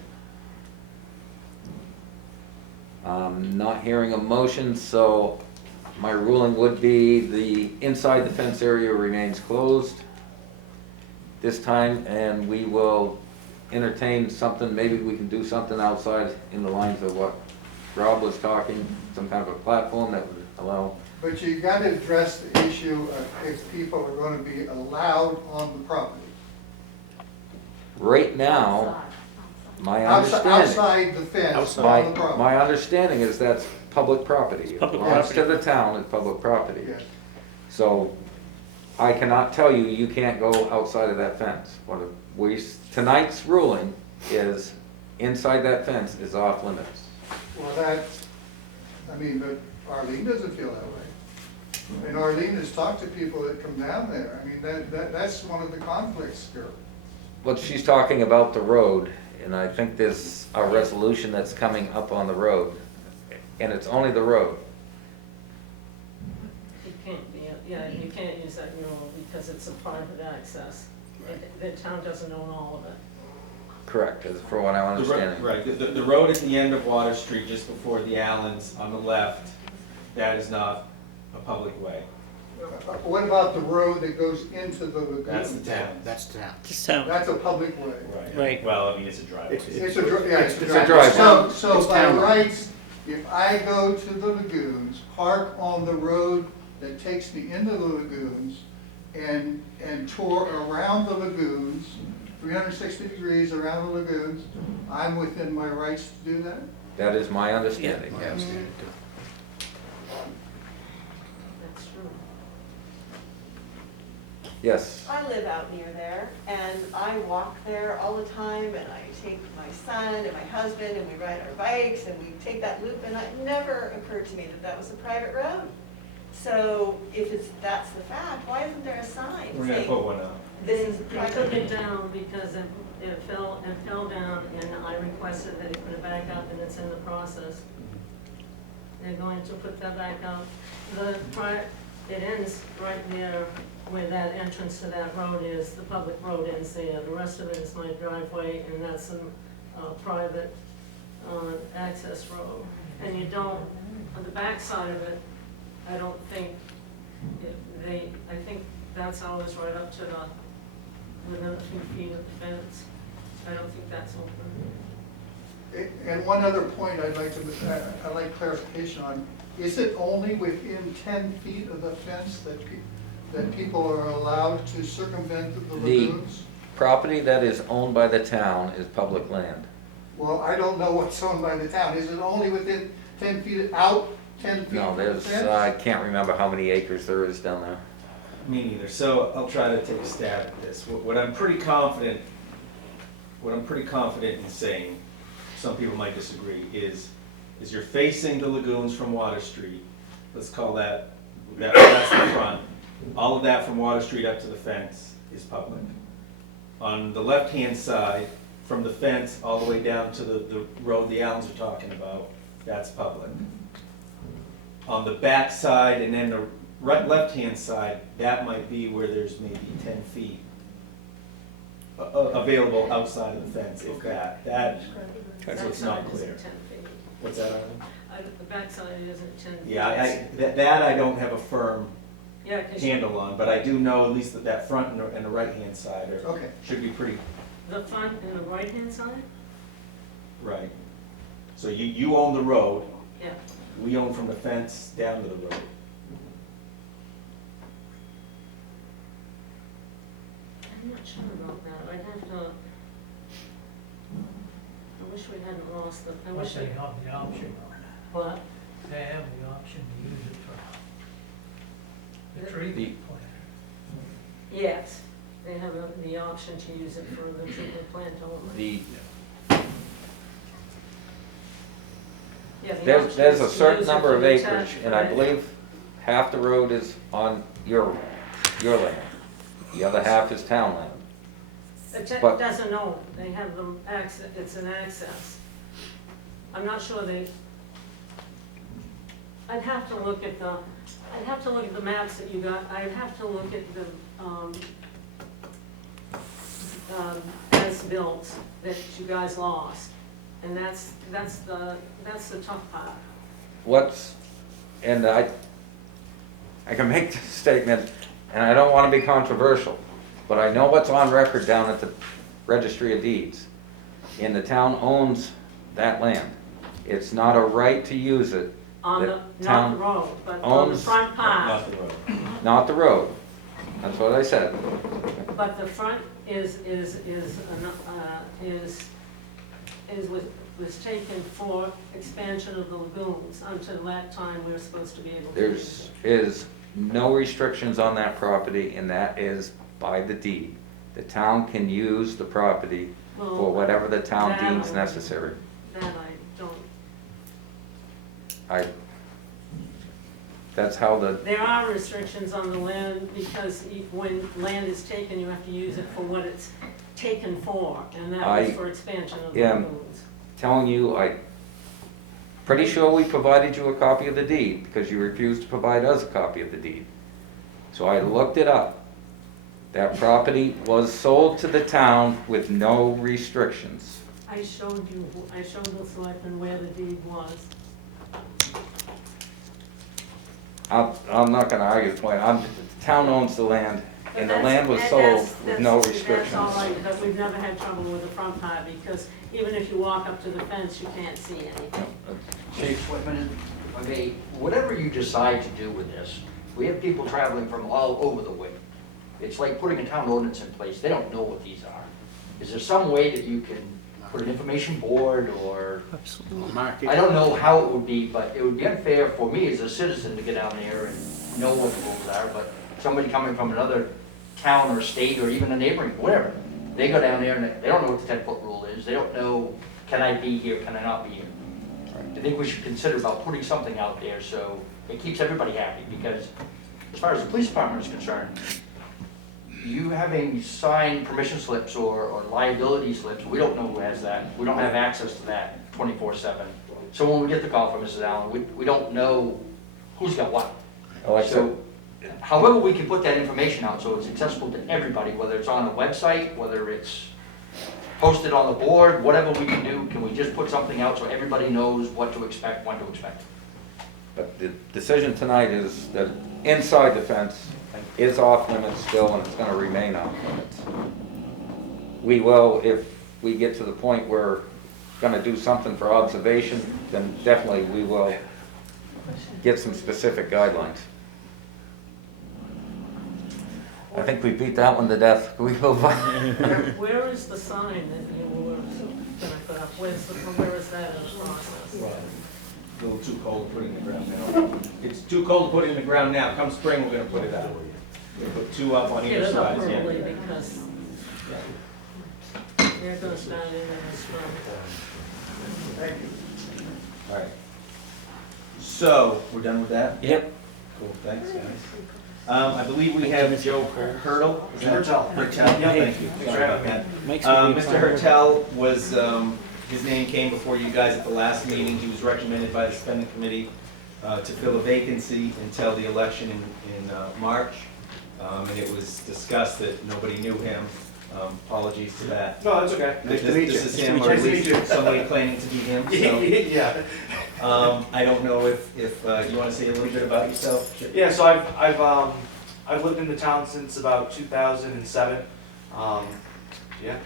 I'm not hearing a motion, so my ruling would be the inside the fence area remains closed this time, and we will entertain something, maybe we can do something outside in the lines of what Rob was talking, some kind of a platform that would allow. But you gotta address the issue of if people are gonna be allowed on the property. Right now, my Outside understanding, the fence, my, on the property. my understanding is that's public property. Public Belongs to property. the town, it's public property. Yes. So I cannot tell you, you can't go outside of that fence. Tonight's ruling is inside that fence is off limits. Well, that's, I mean, but Arlene doesn't feel that way. And Arlene has talked to people that come down there. I mean, that's one of the conflicts here. Well, she's talking about the road, and I think there's a resolution that's coming up on the road, and it's only the road. You can't be, yeah, you can't use that mural because it's a private access. The town doesn't own all of it. Correct, is for what I'm understanding. Right, the road at the end of Water Street, just before the Allens on the left, that is not a public way. What about the road that goes into the lagoon? That's the town. That's town. Just town. That's a public way. Right. Well, I mean, it's a driveway. It's a, yeah, it's a It's a driveway. driveway. So It's by town road. rights, if I go to the lagoons, park on the road that takes me into the lagoons and tour around the lagoons, 360 degrees around the lagoons, I'm within my rights to do that? That is my understanding, My yes. understanding too. That's true. Yes, I live out near there, and I walk there all the time, and I take my son and my husband, and we ride our bikes, and we take that loop, and it never occurred to me that that was a private road. So if that's the fact, why isn't there a sign We're gonna saying, put one up. this is They took private? it down because it fell down, and I requested that he put it back up, and it's in the process. They're going to put that back up. It ends right there where that entrance to that road is, the public road ends there. The rest of it is my driveway, and that's a private access road. And you don't, on the back side of it, I don't think, I think that's always right up to within a few feet of the fence. I don't think that's open. And one other point I'd like clarification on, is it only within 10 feet of the fence that people are allowed to circumvent the lagoons? property that is owned by the town is public land. Well, I don't know what's owned by the town. Is it only within 10 feet, out 10 feet No, from the there's, fence? I can't remember how many acres there is down there. Me neither, so I'll try to take a stab at this. What I'm pretty confident in saying, some people might disagree, is you're facing the lagoons from Water Street. Let's call that's the front. All of that from Water Street up to the fence is public. On the left-hand side, from the fence all the way down to the road the Allens are talking about, that's public. On the back side and then the left-hand side, that might be where there's maybe 10 feet available outside of the fence, if that, so it's not Backside clear. isn't 10 feet. What's that, Arlene? The backside isn't 10 feet. Yeah, that I don't have a firm Yeah, 'cause handle on, but I do know at least that front and the right-hand side Okay. should be pretty the front and the right-hand side? right. So you own the road, Yeah. we own from the fence down to the road. I'm not sure about that. I'd have to, I wish we hadn't lost them. I But wish they I, have the option on it. what? They have the option to use it for the The- treatment plant. Yes, they have the option to use it for the treatment plant only. Yeah, the option There's a is to certain use it number for of the acreage, attached and I plant. believe half the road is on your land. The other half is town land. It but- doesn't own, they have them access, it's an access. I'm not sure I'd have to look at the maps that you got, I'd have to look at the, as-built that you guys lost. And that's the tough part. And I can make this statement, and I don't want to be controversial, but I know what's on record down at the Registry of Deeds. And the town owns that land. It's not a right to use it. On The the, not town the road, but on the owns- front part. Not the road. Not the road. That's what I said. But the front was taken for expansion of the lagoons. Until that time, we were supposed to be able to use There's it. is no restrictions on that property, and that is by the deed. The town can use the property for whatever the town that deems I- necessary. That I don't. That's how the, There are restrictions on the land because when land is taken, you have to use it for what it's taken for, and that was for expansion of the am lagoons. telling you, pretty sure we provided you a copy of the deed because you refused to provide us a copy of the deed. So I looked it up. That property was sold to the town with no restrictions. I showed the selectmen where the deed was. I'm not gonna argue the point. The town owns the land, and the land was sold with no restrictions. That's all right, but we've never had trouble with the front part because even if you walk up to the fence, you can't see anything. Chief Whitman, I mean, whatever you decide to do with this, we have people traveling from all over the way. It's like putting a town ordinance in place. They don't know what these are. Is there some way that you can put an information board or? Market. I don't know how it would be, but it would be unfair for me as a citizen to get down there and know what the rules are, but somebody coming from another town or state or even a neighboring, whatever, they go down there and they don't know what the 10-foot rule is. They don't know, can I be here, can I not be here? I think we should consider about putting something out there so it keeps everybody happy, because as far as the police department is concerned, you having signed permission slips or liability slips, we don't know who has that. We don't have access to that 24/7. So when we get the call from Mrs. Allen, we don't know who's got what. So however we can put that information out so it's accessible to everybody, whether it's on a website, whether it's posted on the board, whatever we can do, can we just put something out so everybody knows what to expect, when to expect? But the decision tonight is that inside the fence is off limits still, and it's gonna remain off limits. We will, if we get to the point where we're gonna do something for observation, then definitely we will get some specific guidelines. I think we beat that one to death. We will. Where is the sign that you were gonna put up? Where is that in the process? A little too cold to put it in the ground now. It's too cold to put it in the ground now. Come spring, we're gonna put it out. We'll put 2 up on Get either it up side. early because there goes down into the spring. Thank you. All right. So, we're done with that? Yep. Cool, thanks, guys. I believe we have Joe Hertl. Is that- Hertl. Hertl, yeah, thank you. Thanks for Sorry about having that. Mike's gonna be Mr. fine. Hertl was, his name came before you guys at the last meeting. He was recommended by the spending committee to fill a vacancy until the election in March. And it was discussed that nobody knew him. Apologies to that. No, that's okay. This to meet you. is Nice him, to or at meet you. least Nice to meet you. somebody claiming to be him, so. Yeah. I don't know if you want to say a little bit about yourself? Yeah, so I've lived in the town since about 2007. Yeah,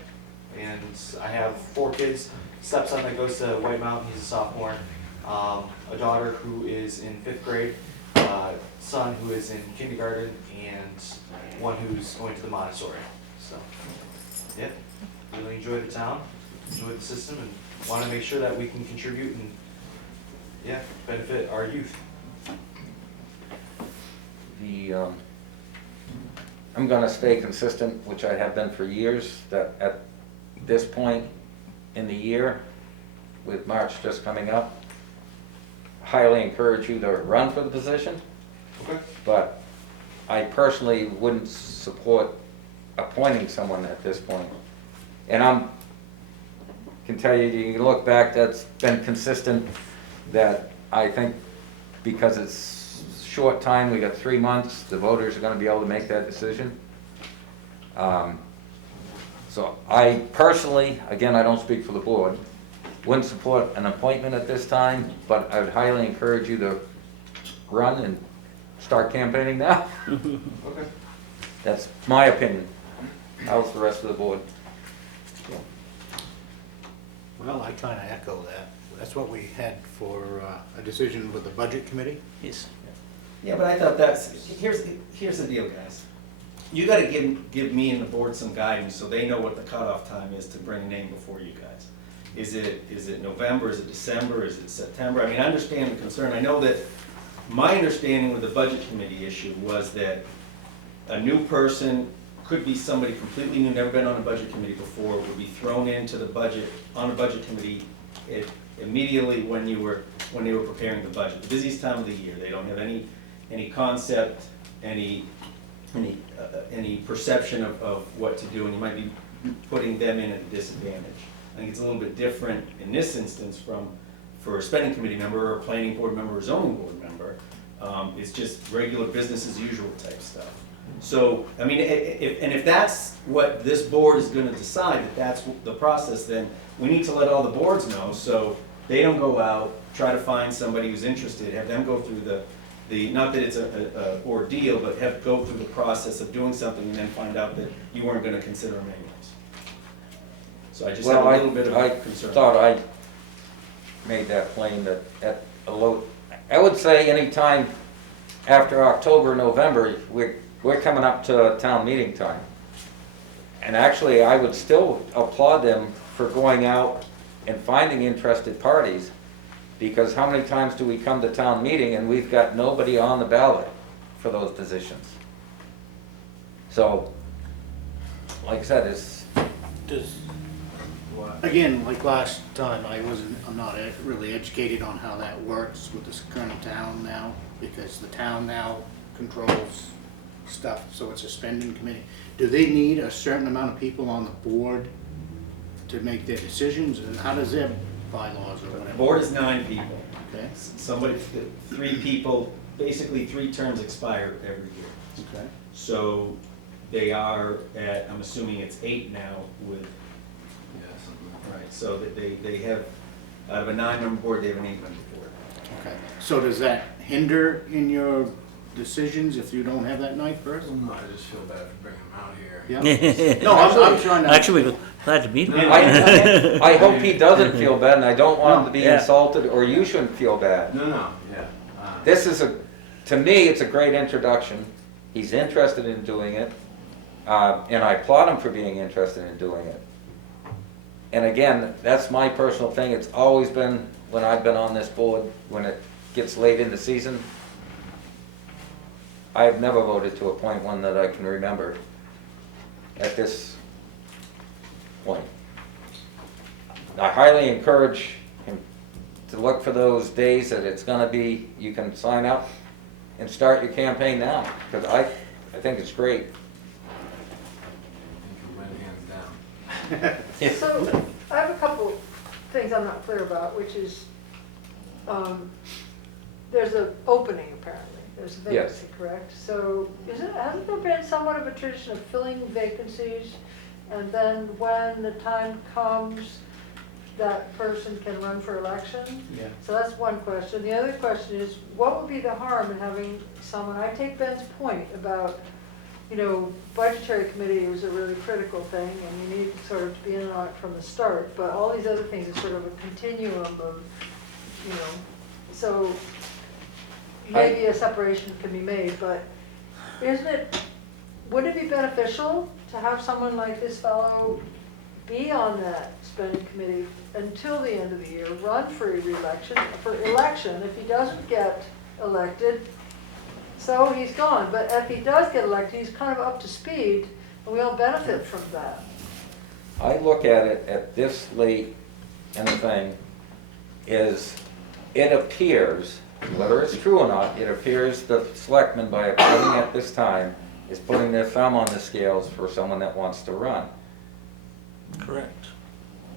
and I have 4 kids. Stepson that goes to White Mountain, he's a sophomore. A daughter who is in 5th grade. Son who is in kindergarten, and one who's going to the Montessori. So, yeah, really enjoy the town, enjoy the system, and want to make sure that we can contribute and yeah, benefit our youth. I'm gonna stay consistent, which I have been for years, that at this point in the year, with March just coming up, highly encourage you to run for the position. Okay. But I personally wouldn't support appointing someone at this point. And can tell you, you can look back, that's been consistent, that I think because it's short time, we got 3 months, the voters are gonna be able to make that decision. So I personally, again, I don't speak for the board, wouldn't support an appointment at this time, but I would highly encourage you to run and start campaigning now. Okay. That's my opinion. How's the rest of the board? Well, I kind of echo that. That's what we had for a decision with the budget committee. Yes. Yeah, but I thought here's the deal, guys. You gotta give me and the board some guidance so they know what the cutoff time is to bring a name before you guys. Is it November, is it December, is it September? I mean, I understand the concern. I know that my understanding with the budget committee issue was that a new person, could be somebody completely new, never been on a budget committee before, would be thrown into the budget, on a budget committee immediately when they were preparing the budget. The busiest time of the year. They don't have any concept, any perception of what to do, and you might be putting them in at a disadvantage. I think it's a little bit different in this instance for a spending committee member or a planning board member or zoning board member. It's just regular business as usual type stuff. So, I mean, if that's what this board is gonna decide, that that's the process, then we need to let all the boards know, so they don't go out, try to find somebody who's interested, have them go through the not that it's a ordeal, but go through the process of doing something and then find out that you weren't gonna consider them anyways. So I just have a little bit of a concern. I thought I made that plain that at a low, I would say anytime after October, November, we're coming up to town meeting time. And actually, I would still applaud them for going out and finding interested parties, because how many times do we come to town meeting and we've got nobody on the ballot for those positions? So, like I said, Again, like last time, I'm not really educated on how that works with this current town now, because the town now controls stuff, so it's a spending committee. Do they need a certain amount of people on the board to make their decisions, and how does their bylaws or The whatever? board is 9 people. Okay, 3 people, basically 3 terms expire every year. okay. So they are at, I'm assuming it's 8 now with, Yeah, something like that. right, so that they have, out of a 9-member board, they have an 8-member board. Okay, so does that hinder in your decisions if you don't have that ninth person? No, I just feel bad for bringing them out here. Yeah. No, I'm trying to. Actually, we're glad to meet him. I hope he doesn't feel bad, and I don't want him to be Yeah. insulted, or you shouldn't feel bad. No, yeah. This is to me, it's a great introduction. He's interested in doing it, and I applaud him for being interested in doing it. And again, that's my personal thing. It's always been, when I've been on this board, when it gets late in the season, I've never voted to appoint one that I can remember at this point. I highly encourage him to look for those days that it's gonna be, you can sign up and start your campaign now, because I think it's great. I think we went hands down. So, I have a couple things I'm not clear about, which is, there's an opening apparently, there's a Yes. vacancy, correct? So, hasn't there been somewhat of a tradition of filling vacancies, and then when the time comes, that person can run for election? Yeah. So that's one question. The other question is, what would be the harm in having someone, I take Ben's point about, you know, budgetary committee is a really critical thing, and you need sort of to be in on it from the start, but all these other things are sort of a continuum of, you know, so maybe a separation can be made, but wouldn't it be beneficial to have someone like this fellow be on that spending committee until the end of the year, run for election, if he doesn't get elected, so he's gone. But if he does get elected, he's kind of up to speed, and we all benefit from that. I look at it at this late in the thing, is it appears, whether it's true or not, it appears the selectmen, by appointing at this time, is putting their thumb on the scales for someone that wants to run. Correct.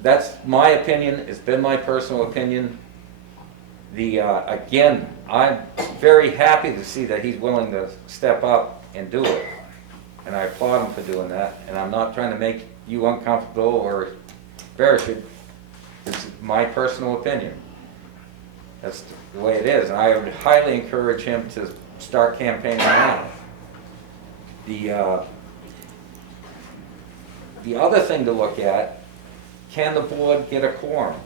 That's my opinion, it's been my personal opinion. Again, I'm very happy to see that he's willing to step up and do it. And I applaud him for doing that, and I'm not trying to make you uncomfortable or embarrass you. It's my personal opinion. That's the way it is, and I would highly encourage him to start campaigning now. The other thing to look at, can the board get a quorum?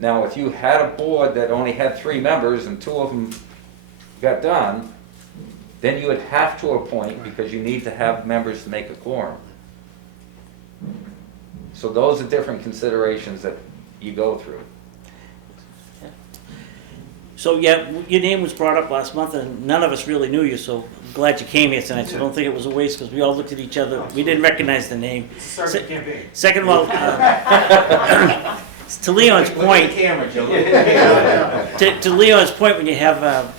Now, if you had a board that only had 3 members and 2 of them got done, then you would have to appoint because you need to have members to make a quorum. So those are different considerations that you go through. So, yeah, your name was brought up last month, and none of us really knew you, so I'm glad you came here tonight, so I don't think it was a waste, because we all looked at each other, we didn't recognize the name. It's the start of the campaign. Second of all, to Leon's point, camera, Joe. to Leon's point, when you have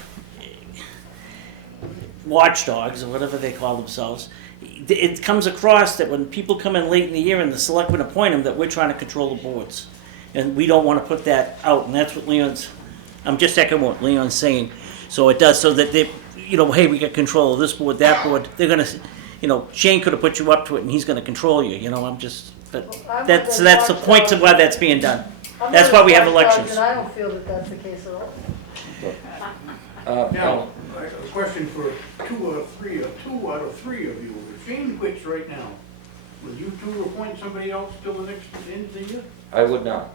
watchdogs, or whatever they call themselves, it comes across that when people come in late in the year and the selectmen appoint them, that we're trying to control the boards. And we don't want to put that out, and that's what Leon's, I'm just echoing what Leon's saying. So it does, so that they, you know, hey, we got control of this board, that board, they're gonna, you know, Shane could have put you up to it and he's gonna control you, you know, I'm just, but that's the point to why that's being done. That's why we have elections. And I don't feel that that's the case at all. Now, a question for 2 out of 3 of you. If Shane quits right now, will you 2 appoint somebody else till the next end of the year? I would not.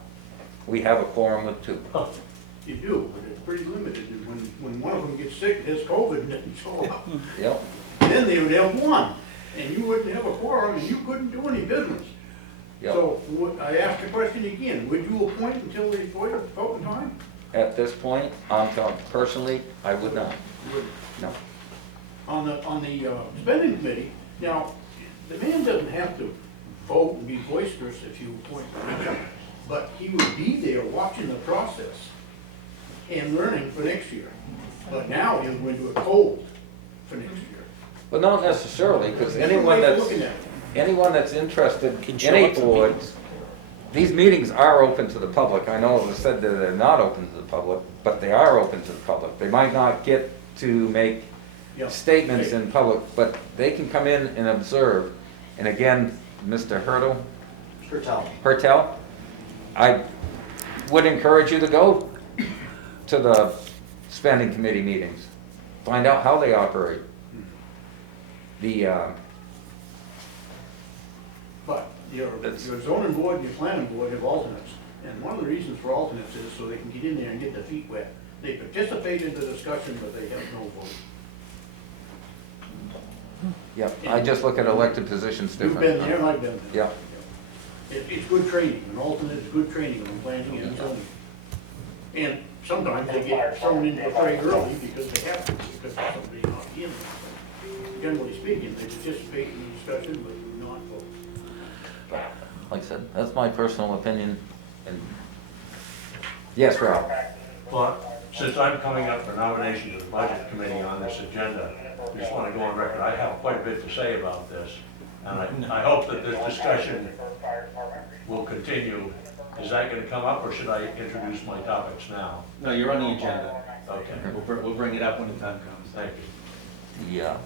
We have a quorum with 2. You do, but it's pretty limited. When one of them gets sick, has COVID, and doesn't show up, Yep. then they would have 1, and you wouldn't have a quorum, and you couldn't do any business. Yep. So, I ask the question again, would you appoint until the voting time? At this point, I'm talking personally, I would not. No. On the spending committee, now, the man doesn't have to vote and be boisterous if you appoint him, but he would be there watching the process and learning for next year. But now he'll go into a cold for next year. But not necessarily, because anyone that's interested Can in show any up to board, meetings. these meetings are open to the public. I know it was said that they're not open to the public, but they are open to the public. They might not get to make Yeah. statements in public, but they can come in and observe. And again, Mr. Hertl, I would encourage you to go to the spending committee meetings. Find out how they operate. But your zoning board and your planning board have alternates, and one of the reasons for alternates is so they can get in there and get their feet wet. They participate in the discussion, but they have no vote. Yeah, I just look at elected positions You've different. been there, and I've been there. Yeah. It's good training, an alternate is good training on planning and zoning. And sometimes they get thrown into the fray early because they have to, because somebody's not in. Generally speaking, they participate in the discussion, but do not vote. Like I said, that's my personal opinion. And yes, Rob? Well, since I'm coming up for nomination to the budget committee on this agenda, I just want to go on record, I have quite a bit to say about this. And I hope that this discussion will continue. Is that going to come up, or should I introduce my topics now? No, you're on the agenda. Okay. We'll bring it up when the time comes. Thank you. Yeah.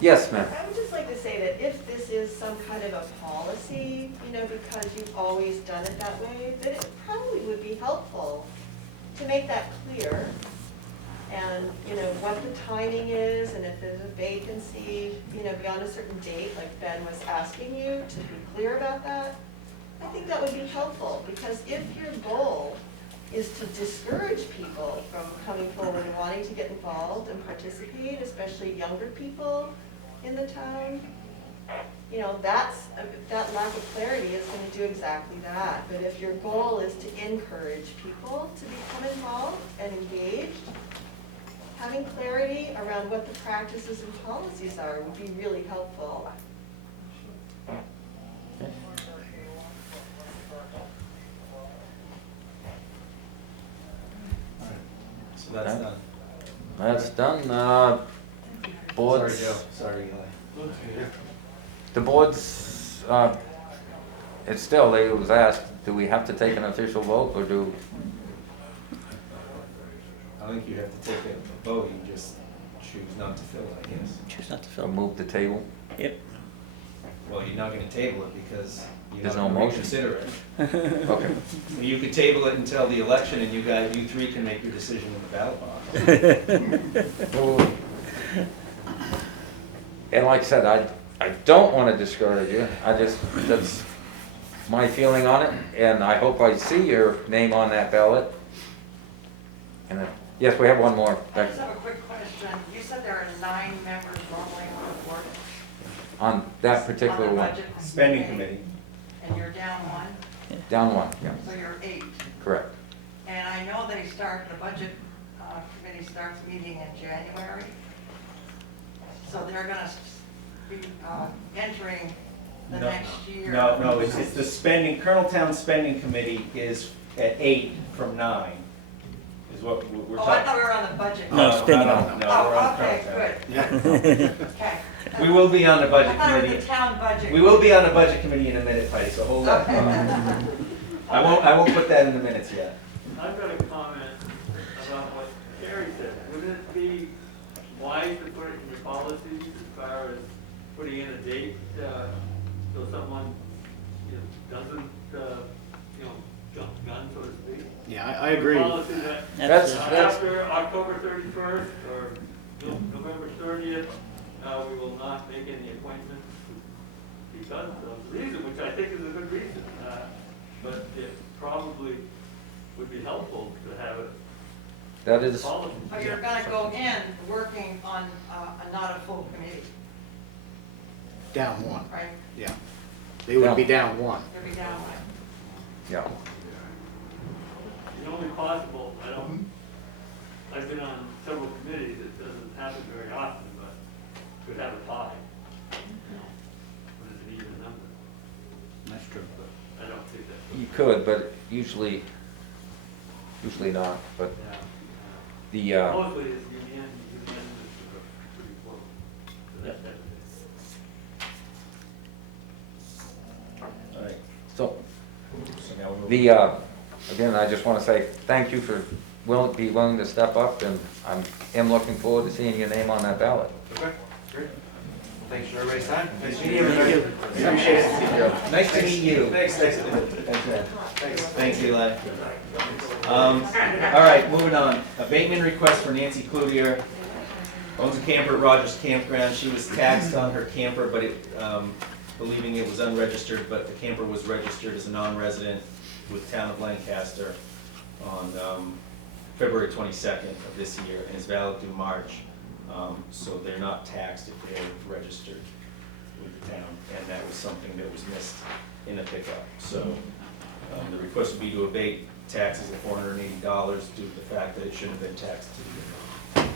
Yes, ma'am. I would just like to say that if this is some kind of a policy, you know, because you've always done it that way, that it probably would be helpful to make that clear. And, you know, what the timing is, and if there's a vacancy, you know, beyond a certain date, like Ben was asking you, to be clear about that. I think that would be helpful, because if your goal is to discourage people from coming forward and wanting to get involved and participate, especially younger people in the town, you know, that lack of clarity is going to do exactly that. But if your goal is to encourage people to become involved and engaged, having clarity around what the practices and policies are would be really helpful. So that's done. That's done. Boards. Sorry, Joe. Sorry, Eli. The boards, it's still, they was asked, do we have to take an official vote, or do, I don't think you have to take a vote, you just choose not to fill it, I guess. Choose not to or fill. move the table? Yep. Well, you're not gonna table it because you're There's not no gonna motion. reconsider it. Okay. You could table it until the election and you three can make your decision in the ballot box. Well, and like I said, I don't want to discourage you, that's my feeling on it, and I hope I see your name on that ballot. And yes, we have one more. I just have a quick question. You said there are 9 members normally on the board? On that particular On the one. budget Spending committee. And you're down 1, Down one, yeah, so you're 8. correct. And I know the budget committee starts meeting in January. So they're gonna be entering the No, next year. No, it's the spending, Coloneltown Spending Committee is at 8 from 9, is what we're Oh, I talking. thought we were on the budget. No, spending. No, we're on Oh, okay, Coloneltown. good. Okay. We will be on the I budget thought it was committee. the town budget. We will be on the budget committee in a minute, Patty, so hold on. Okay. I won't put that in the minutes yet. I've got a comment about what Carrie said. Wouldn't it be wise to put it in your policies as far as putting in a date, so someone, doesn't, jump the gun, so to speak? Yeah, I agree. Policy that That's- after October 31st or November 30th, we will not make any appointments because of the reason, which I think is a good reason. But it probably would be helpful to have it That is, policy. So you're gonna go in working on not a full committee, Down 1, right? yeah. They would be down 1. You'll be down 1. yeah. It's only possible, I've been on several committees, it doesn't happen very often, but could have a tie. When it's an even number, That's true. but I don't think that. You could, but usually not, but the, Mostly it's union is pretty close. So that's it. All right. so, So now we'll. again, I just want to say thank you for be willing to step up, and am looking forward to seeing your name on that ballot. Okay, great. Thanks for everybody's time. Nice meeting you, everybody. Appreciate it. Nice to meet you. Thanks. Thanks, Eli. All right, moving on. Abatement request for Nancy Clouvier. Owns a camper at Rogers Campground. She was taxed on her camper, but believing it was unregistered, but the camper was registered as a non-resident with Town of Lancaster on February 22nd of this year, and is valid through March. So they're not taxed if they're registered with the town, and that was something that was missed in the pickup. So the request would be to abate taxes of $480 due to the fact that it shouldn't have been taxed to the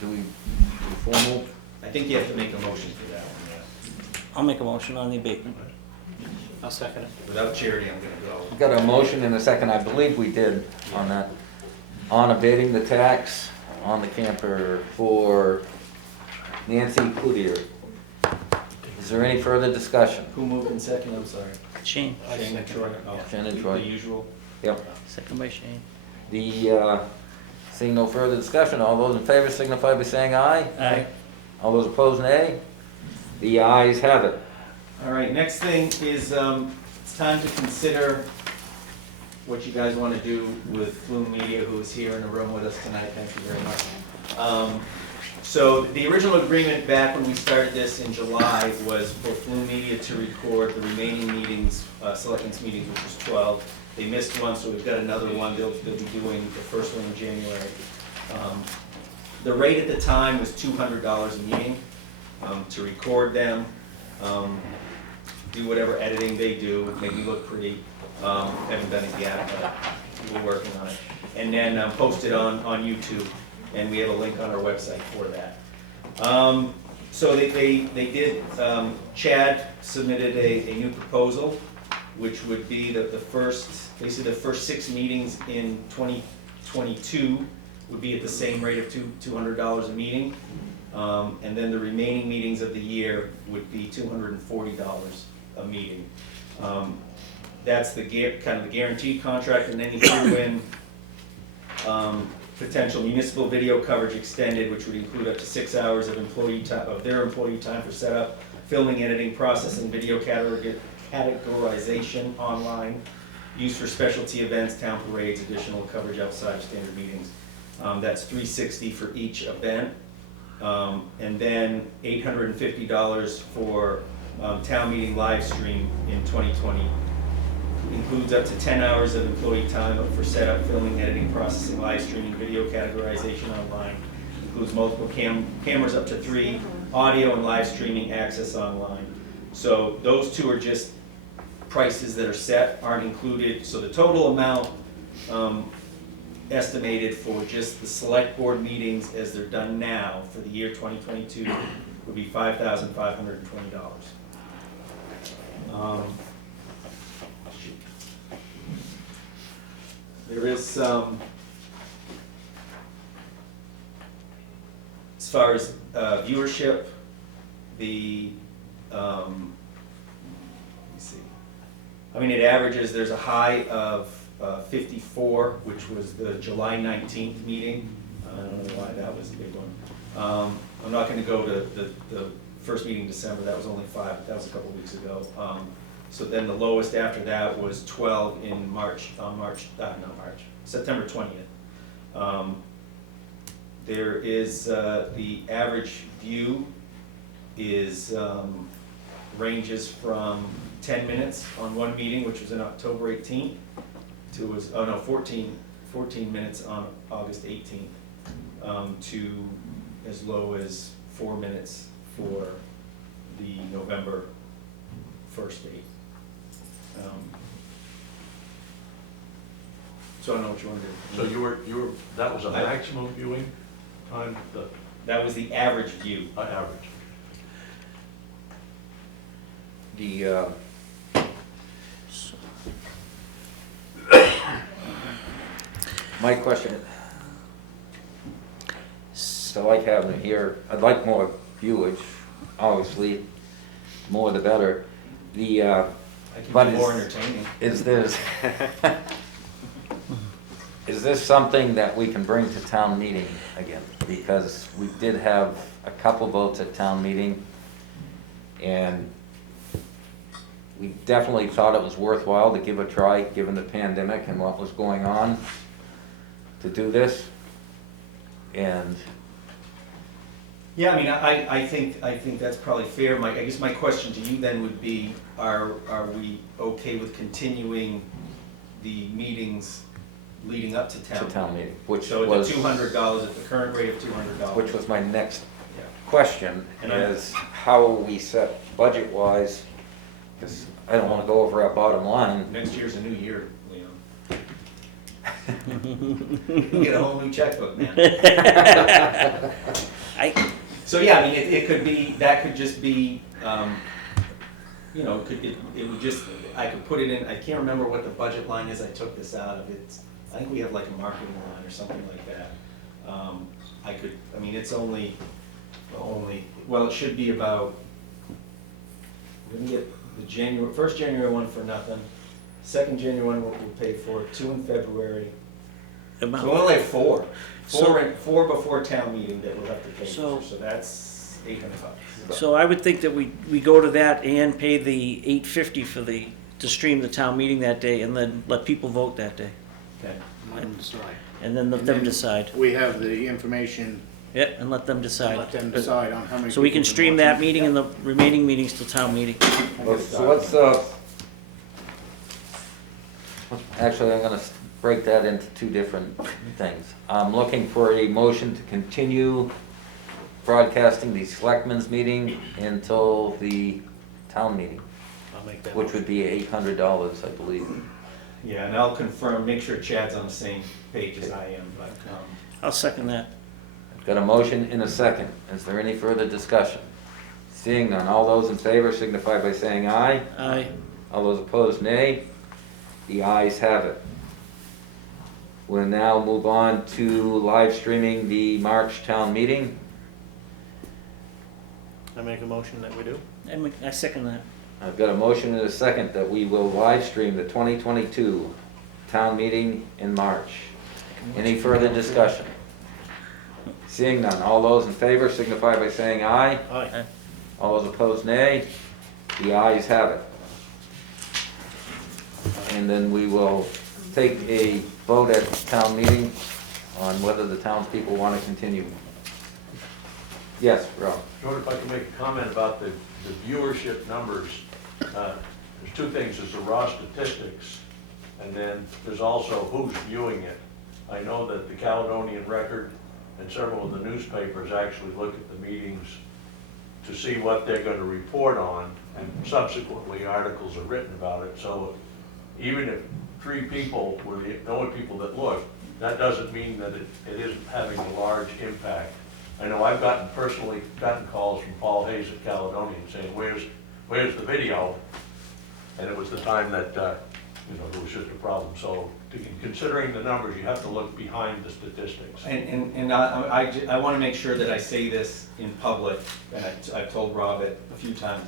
Do we formal? I think you have to make a motion for that one, yeah. I'll make a motion on the abatement. I'll second it. Without charity, I'm gonna go. We've got a motion in a second, I believe we did, on that, on abating the tax on the camper for Nancy Cloutier. Is there any further discussion? Who moved in second, I'm sorry? Shane, Shane and Troy. Oh, Shannon, Troy. The usual. Yep. second by Shane. Seeing no further discussion, all those in favor signify by saying aye. Aye. All those opposed, nay. The ayes have it. All right, next thing is, it's time to consider what you guys want to do with Flume Media, who is here in the room with us tonight. Thank you very much. So the original agreement back when we started this in July was for Flume Media to record the remaining meetings, selectmen's meetings, which was 12. They missed one, so we've got another one. They'll be doing the first one in January. The rate at the time was $200 a meeting to record them, do whatever editing they do, make me look pretty. Haven't done it yet, but we're working on it. And then post it on YouTube, and we have a link on our website for that. So they did, Chad submitted a new proposal, which would be the first, basically the first 6 meetings in 2022 would be at the same rate of $200 a meeting. And then the remaining meetings of the year would be $240 a meeting. That's the kind of the guaranteed contract, and then you threw in potential municipal video coverage extended, which would include up to 6 hours of their employee time for setup, filming, editing, processing, video categorization online, used for specialty events, town parades, additional coverage outside of standard meetings. That's $360 for each event. And then $850 for town meeting live stream in 2020. Includes up to 10 hours of employee time for setup, filming, editing, processing, live streaming, video categorization online. Includes multiple cameras up to 3, audio and live streaming access online. So those two are just prices that are set, aren't included. So the total amount estimated for just the select board meetings as they're done now for the year 2022 would be $5,520. There is some, as far as viewership, the, let me see. I mean, it averages, there's a high of 54, which was the July 19th meeting. I don't know why that was a big one. I'm not going to go to the first meeting in December. That was only 5. That was a couple weeks ago. So then the lowest after that was 12 in September 20th. There is the average view is ranges from 10 minutes on one meeting, which was in October 18th, to 14 minutes on August 18th, to as low as 4 minutes for the November 1st date. So I don't know what you want to do. So you were, that was a maximum viewing time? That was the average view. Average. My question, so I like having it here, I'd like more viewage, obviously, more the better. I can be more entertaining. Is this something that we can bring to town meeting again? Because we did have a couple votes at town meeting, and we definitely thought it was worthwhile to give a try, given the pandemic and what was going on, to do this. And yeah, I mean, I think that's probably fair. I guess my question to you then would be, are we okay with continuing the meetings leading up to town meeting? Which so was at the $200, at the current rate of $200. Which was my next question, is how are we set budget-wise? Because I don't want to go over our bottom line. Next year's a new year, Leon. You get a whole new checkbook, man. So yeah, I mean, it could be, that could just be, you know, it would just, I could put it in, I can't remember what the budget line is, I took this out of it. I think we have like a marketing line or something like that. I mean, it's only, well, it should be about, we're gonna get the first January one for nothing, second January one we'll pay for, 2 in February. So we only have 4. Four before town meeting that we'll have to pay for, so that's $800. So I would think that we go to that and pay the $850 to stream the town meeting that day, and then let people vote that day. Okay. Let them decide. And then let them decide. We have the information. Yeah, and let them decide. Let them decide on how many. So we can stream that meeting and the remaining meetings to town meeting. So let's, actually, I'm gonna break that into 2 different things. I'm looking for a motion to continue broadcasting the selectmen's meeting until the town meeting, I'll make that which would be $800, I believe. Yeah, and I'll confirm, make sure Chad's on the same page as I am, but. I'll second that. I've got a motion and a second. Is there any further discussion? Seeing none, all those in favor signify by saying aye. Aye. All those opposed, nay. The ayes have it. We'll now move on to live streaming the March town meeting. I make a motion that we do. I second that. I've got a motion and a second that we will live stream the 2022 town meeting in March. Any further discussion? Seeing none, all those in favor signify by saying aye. Aye. All those opposed, nay. The ayes have it. And then we will take a vote at town meeting on whether the townspeople want to continue. Yes, Rob. Jordan, if I can make a comment about the viewership numbers. There's two things, there's the raw statistics, and then there's also who's viewing it. I know that the Caledonian Record and several of the newspapers actually look at the meetings to see what they're going to report on, and subsequently articles are written about it. So even if 3 people were the only people that look, that doesn't mean that it isn't having a large impact. I know I've personally gotten calls from Paul Hayes at Caledonian saying, where's the video? And it was the time that, there was just a problem. So considering the numbers, you have to look behind the statistics. And I want to make sure that I say this in public, and I've told Rob it a few times.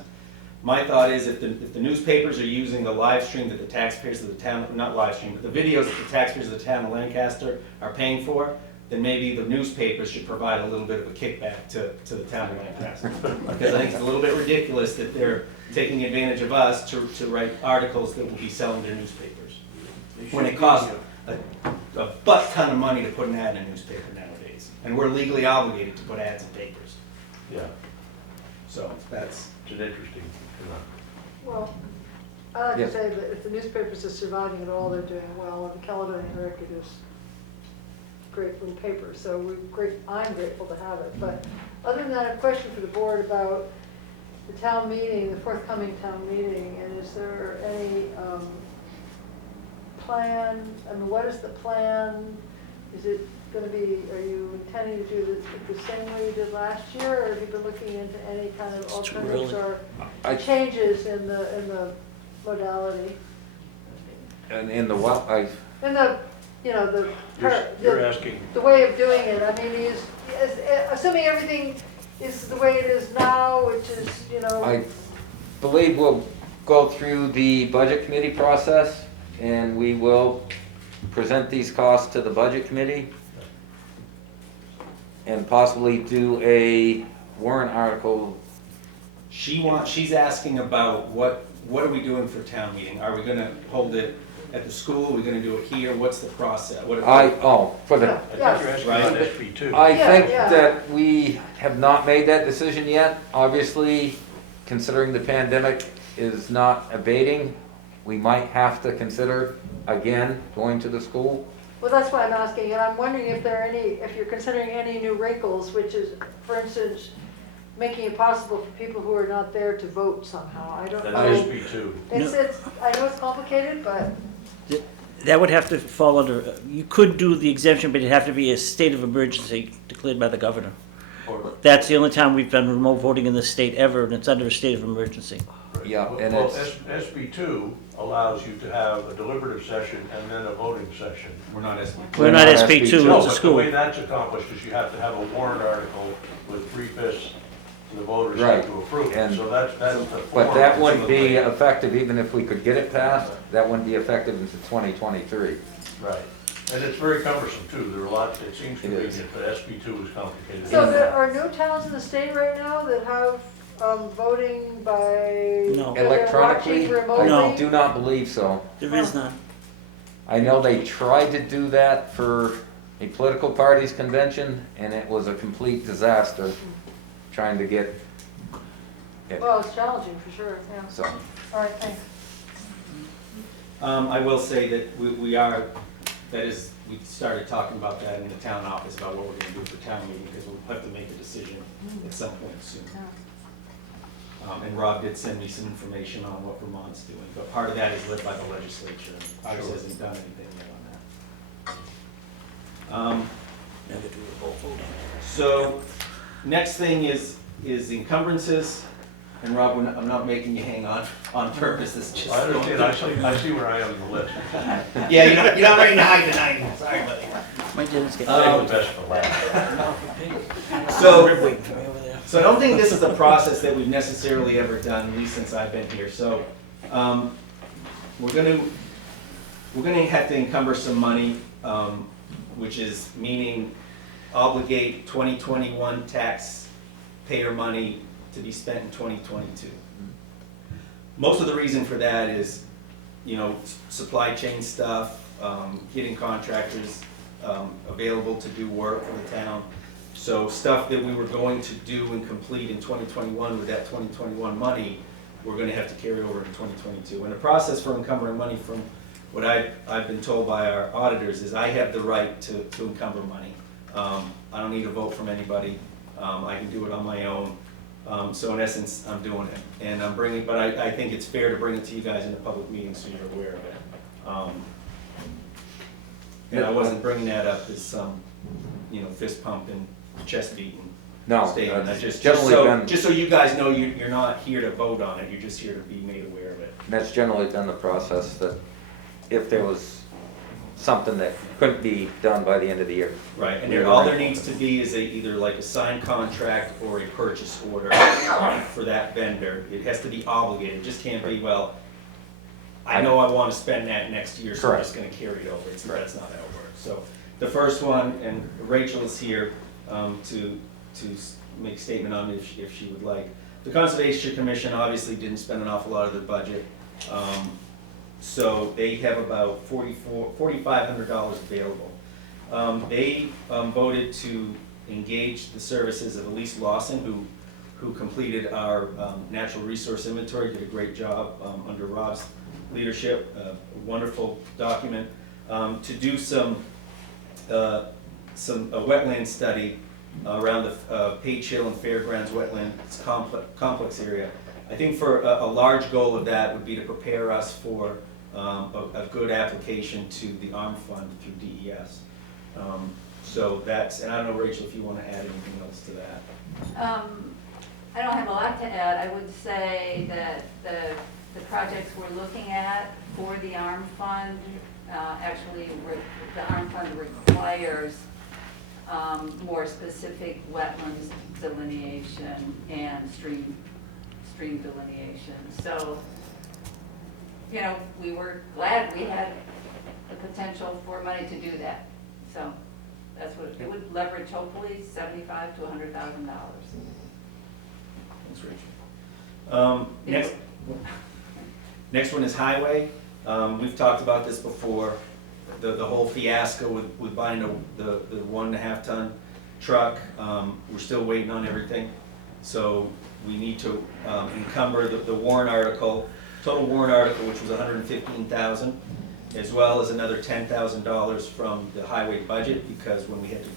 My thought is if the newspapers are using the live stream that the taxpayers of the town, not live stream, but the videos that the taxpayers of the town of Lancaster are paying for, then maybe the newspapers should provide a little bit of a kickback to the town of Lancaster. Because I think it's a little bit ridiculous that they're taking advantage of us to write articles that will be selling their newspapers. When it costs a butt ton of money to put an ad in a newspaper nowadays. And we're legally obligated to put ads in papers. Yeah, So that's it's an interesting. Well, I like Yes. to say that if the newspapers are surviving at all, they're doing well, and the Caledonian Record is a great little paper, so I'm grateful to have it. But other than that, I have a question for the board about the town meeting, the forthcoming town meeting, and is there any plan, I mean, what is the plan? Is it gonna be, are you intending to do this the same way you did last year, or have you been looking into any kind of alternatives or changes in the modality? And in the what, In the, You're asking, the way of doing it, I mean, assuming everything is the way it is now, which is, I believe we'll go through the budget committee process, and we will present these costs to the budget committee and possibly do a warrant article. she's asking about what are we doing for town meeting? Are we gonna hold it at the school? Are we gonna do it here? What's the process? For the, I think you're asking Right. about SB2. I think Yeah. that we have not made that decision yet. Obviously, considering the pandemic is not abating, we might have to consider again going to the school. well, that's why I'm asking, and I'm wondering if you're considering any new wrinkles, which is, for instance, making it possible for people who are not there to vote somehow. I don't That's know. SB2. I know it's complicated, but That would have to fall under, you could do the exemption, but it'd have to be a state of emergency declared by the governor. That's the only time we've done remote voting in the state ever, and it's under a state of emergency. Yeah, and Well, it's, SB2 allows you to have a deliberative session and then a voting session. We're not SB2. We're not SB2, No, it's a but the school. way that's accomplished is you have to have a warrant article with 3/5 of the voters Right. have to approve it. And- So that's the but form. that wouldn't be effective, even if we could get it passed, that wouldn't be effective until 2023. Right. And it's very cumbersome too. There are lots, it seems It is. convenient, but SB2 is complicated. so there are no towns in the state right now that have voting by No. that they're Electronically, watching remotely? I do not believe so. There is none. I know they tried to do that for a political party's convention, and it was a complete disaster trying to get it, Well, it's challenging for sure, yeah. so. All right, thanks. I will say that we started talking about that in the town office about what we're gonna do for town meeting, because we'll have to make a decision at some point soon. And Rob did send me some information on what Vermont's doing, but part of that is led by the legislature. Ours hasn't done anything yet on that. Never do remote voting. So, next thing is encumbrances. And Rob, I'm not making you hang on purpose, it's just. I understand, I see where I am on the list. Yeah, you're not ready to hide tonight, sorry buddy. My dinner's getting Save the best for last. So, Rib waiting for me over there. So I don't think this is a process that we've necessarily ever done, at least since I've been here. So we're gonna have to encumber some money, which is meaning obligate 2021 taxpayer money to be spent in 2022. Most of the reason for that is, you know, supply chain stuff, getting contractors available to do work for the town. So stuff that we were going to do and complete in 2021 with that 2021 money, we're gonna have to carry over in 2022. And the process for encumbering money, from what I've been told by our auditors, is I have the right to encumber money. I don't need a vote from anybody. I can do it on my own. So in essence, I'm doing it. And I'm bringing, but I think it's fair to bring it to you guys in a public meeting so you're aware of it. And I wasn't bringing that up as some, you know, fist pumping, chest beating No, statement. that's Just generally been, so you guys know you're not here to vote on it, you're just here to be made aware of it. that's generally been the process, that if there was something that couldn't be done by the end of the year. Right, and we were all there ready. needs to be is either like a signed contract or a purchase order for that vendor. It has to be obligated, it just can't be, well, I know I want to spend that next year, so I'm just gonna carry it over. That's not how it works. So the first one, and Rachel is here to make a statement on it if she would like. The Conservation Commission obviously didn't spend an awful lot of their budget. So they have about $4,500 available. They voted to engage the services of Elise Lawson, who completed our natural resource inventory, did a great job under Rob's leadership, a wonderful document, to do some wetland study around the Page Hill and Fairgrounds wetlands complex area. I think for a large goal of that would be to prepare us for a good application to the ARM fund through DES. So that's, and I don't know, Rachel, if you want to add anything else to that. I don't have a lot to add. I would say that the projects we're looking at for the ARM fund, actually the ARM fund requires more specific wetlands delineation and stream delineation. So, you know, we were glad we had the potential for money to do that. So that's what it would leverage, hopefully $75,000 to $100,000. Thanks, Rachel. Next one is highway. We've talked about this before. The whole fiasco with buying the 1.5 ton truck. We're still waiting on everything. So we need to encumber the warrant article, total warrant article, which was $115,000, as well as another $10,000 from the highway budget, because when we had to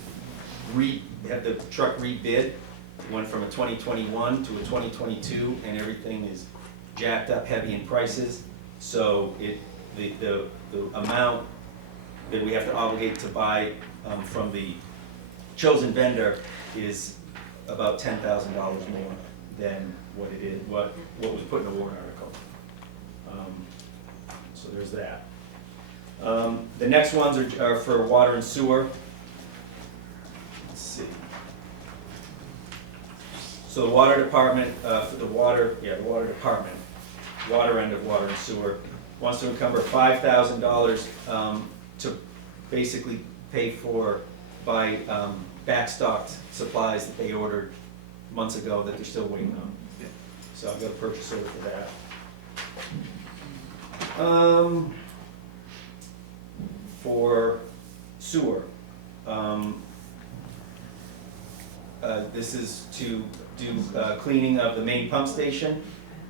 have the truck rebid, it went from a 2021 to a 2022, and everything is jacked up heavy in prices. So the amount that we have to obligate to buy from the chosen vendor is about $10,000 more than what it is, what was put in the warrant article. So there's that. The next ones are for water and sewer. Let's see. So the water department, for the water department, water end of water and sewer, wants to encumber $5,000 to basically pay for by backstocked supplies that they ordered months ago that they're still waiting on. So I've got a purchase order for that. For sewer, this is to do cleaning of the main pump station.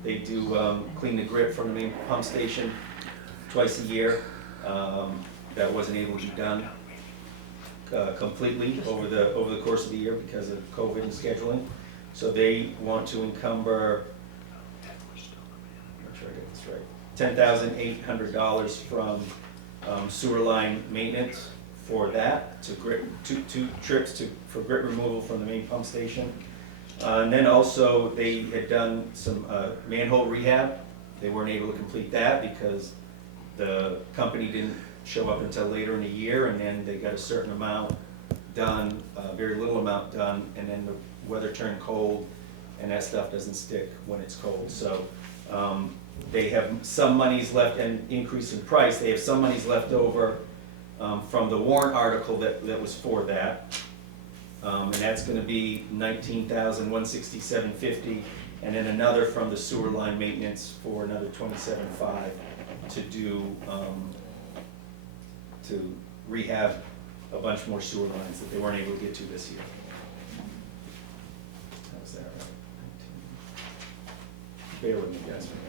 They do clean the grit from the main pump station twice a year. That wasn't able to be done completely over the course of the year because of COVID and scheduling. So they want to encumber, make sure I get this right, $10,800 from sewer line maintenance for that, to grit, two trips for grit removal from the main pump station. And then also they had done some manhole rehab. They weren't able to complete that because the company didn't show up until later in the year, and then they got a certain amount done, very little amount done, and then the weather turned cold and that stuff doesn't stick when it's cold. So they have some monies left, and increase in price, they have some monies left over from the warrant article that was for that. And that's gonna be $19,167.50, and then another from the sewer line maintenance for another $27,500 to do, to rehab a bunch more sewer lines that they weren't able to get to this year. How's that, right? 19. Bear with me, guys, for a minute.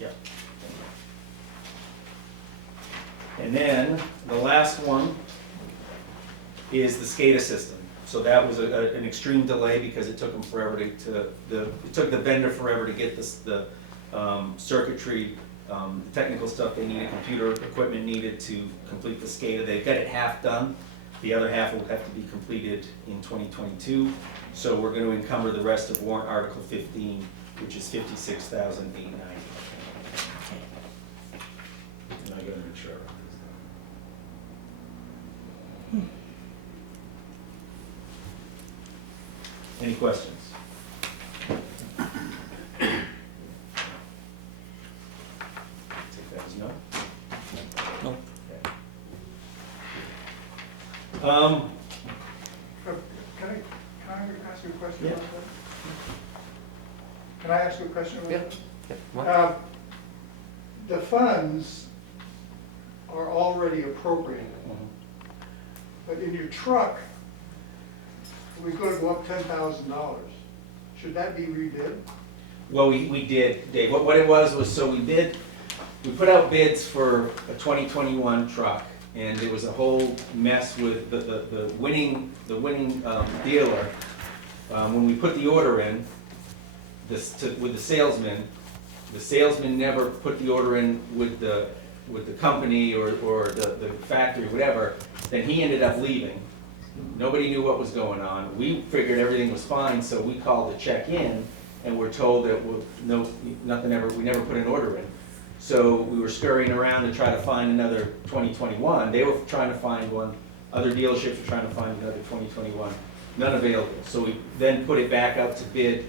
Yep. And then the last one is the SCADA system. So that was an extreme delay because it took them forever it took the vendor forever to get the circuitry, the technical stuff they needed, computer equipment needed to complete the SCADA. They've got it half done. The other half will have to be completed in 2022. So we're going to encumber the rest of warrant Article 15, which is $56,890. And I gotta make sure. Any questions? Take that as no? No. Okay. Can I ask you a question Yeah. about that? Can I ask you a question about that? What? The funds are already appropriated, but in your truck, we're gonna go up $10,000. Should that be rebid? Well, we did, Dave. What it was so we put out bids for a 2021 truck, and there was a whole mess with the winning dealer. When we put the order in, with the salesman never put the order in with the company or the factory, whatever. Then he ended up leaving. Nobody knew what was going on. We figured everything was fine, so we called to check in, and we're told that we never put an order in. So we were scurrying around to try to find another 2021. They were trying to find one. Other dealerships were trying to find another 2021. None available. So we then put it back out to bid,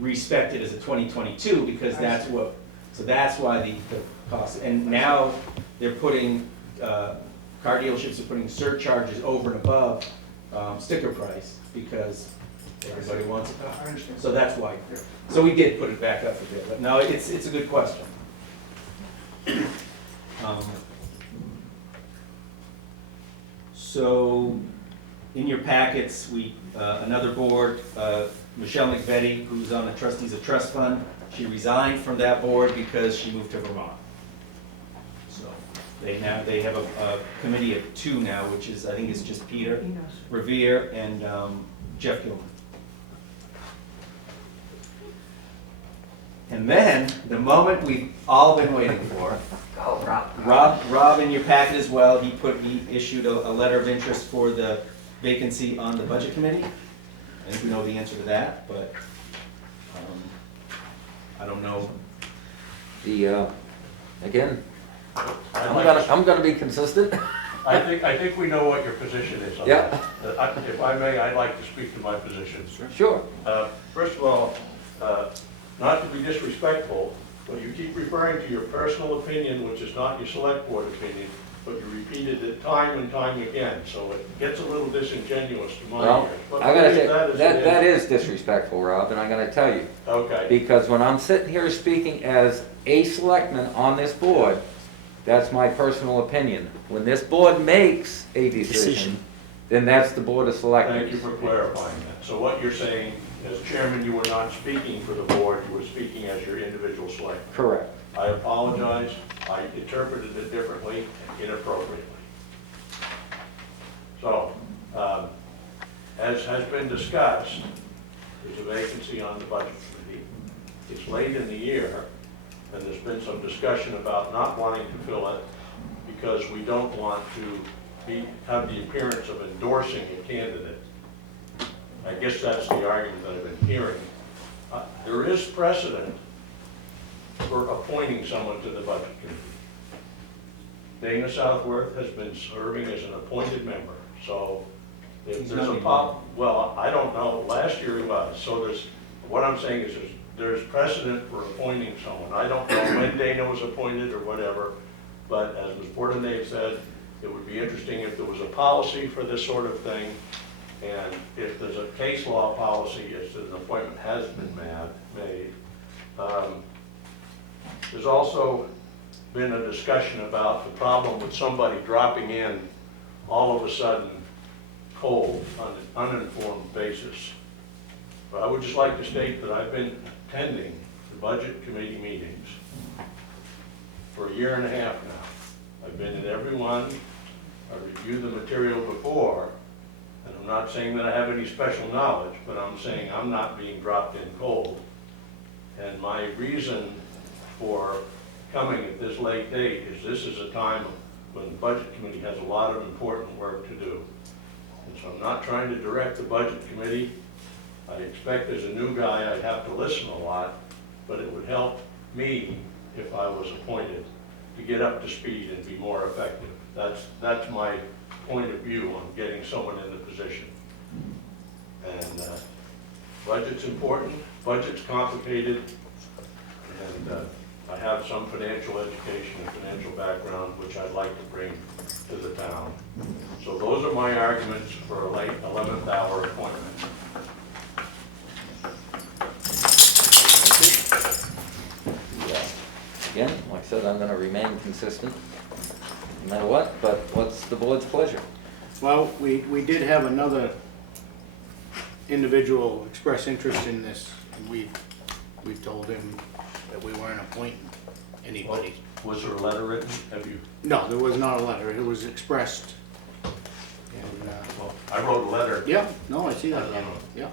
respec'd it as a 2022 because that's why the cost. And now they're putting, car dealerships are putting surcharges over and above sticker price because everybody wants a car. I understand. So that's why. So we did put it back up for bid. But no, it's a good question. So in your packets, another board, Michelle McVetti, who's on the Trustees of Trust Fund, she resigned from that board because she moved to Vermont. So they have a committee of two now, which is, I think it's just Peter, Revere, and Jeff Gilman. And then, the moment we've all been waiting for, Rob in your packet as well, he issued a letter of interest for the vacancy on the budget committee. I think we know the answer to that, but I don't know. Again, I'm gonna be consistent. I think we know what your position is on Yeah. that. If I may, I'd like to speak to my position. Sure. First of all, not to be disrespectful, but you keep referring to your personal opinion, which is not your select board opinion, but you repeated it time and time again, so it gets a little disingenuous to my Well, ears. But I gotta leave say, as it that is disrespectful, Rob, and I'm gonna tell you. Okay. Because when I'm sitting here speaking as a selectman on this board, that's my personal opinion. When this board makes a decision, then that's the Board of Selectmen. Thank you for clarifying that. So what you're saying, as chairman, you were not speaking for the board, you were speaking as your individual selectman. Correct. I apologize, I interpreted it differently and inappropriately. So, as has been discussed, there's a vacancy on the budget committee. It's late in the year, and there's been some discussion about not wanting to fill it because we don't want to have the appearance of endorsing a candidate. I guess that's the argument that I've been hearing. There is precedent for appointing someone to the budget committee. Dana Southworth has been serving as an appointed member, so if He's there's not a anymore. well, I don't know, last year he was, so what I'm saying is there's precedent for appointing someone. I don't know when Dana was appointed or whatever, but as Ms. Bordenave said, it would be interesting if there was a policy for this sort of thing, and if there's a case law policy as to an appointment has been made. There's also been a discussion about the problem with somebody dropping in all of a sudden cold on an uninformed basis. But I would just like to state that I've been attending the budget committee meetings for 1.5 years now. I've been in every one, I reviewed the material before, and I'm not saying that I have any special knowledge, but I'm saying I'm not being dropped in cold. And my reason for coming at this late date is this is a time when the budget committee has a lot of important work to do. And so I'm not trying to direct the budget committee. I expect as a new guy I'd have to listen a lot, but it would help me if I was appointed to get up to speed and be more effective. That's my point of view on getting someone in the position. And budget's important, budget's complicated, and I have some financial education and financial background which I'd like to bring to the town. So those are my arguments for a late 11th hour appointment. Again, like I said, I'm gonna remain consistent, no matter what, but what's the board's pleasure? Well, we did have another individual express interest in this, and we've told him that we weren't appointing anybody. Was there a letter written? Have you? No, there was not a letter, it was expressed. And, Well, I wrote a letter. yeah, no, I see that, yeah.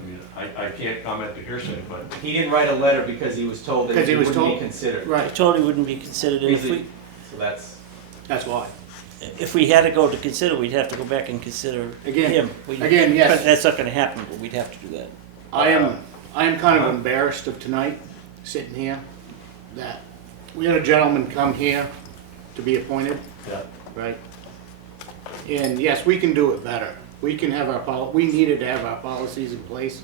I mean, I can't comment to hearsay, but He didn't write a letter because he was told that Because he he was wouldn't be told- considered. I Right, told he wouldn't be considered, and So that's, that's why. if we had to go to consider, we'd have to go back and consider Again- him. again, yes. But that's not gonna happen, but we'd have to do that. I am kind of embarrassed of tonight, sitting here, that we had a gentleman come here to be appointed, yeah. right? And yes, we can do it better. We can have we needed to have our policies in place.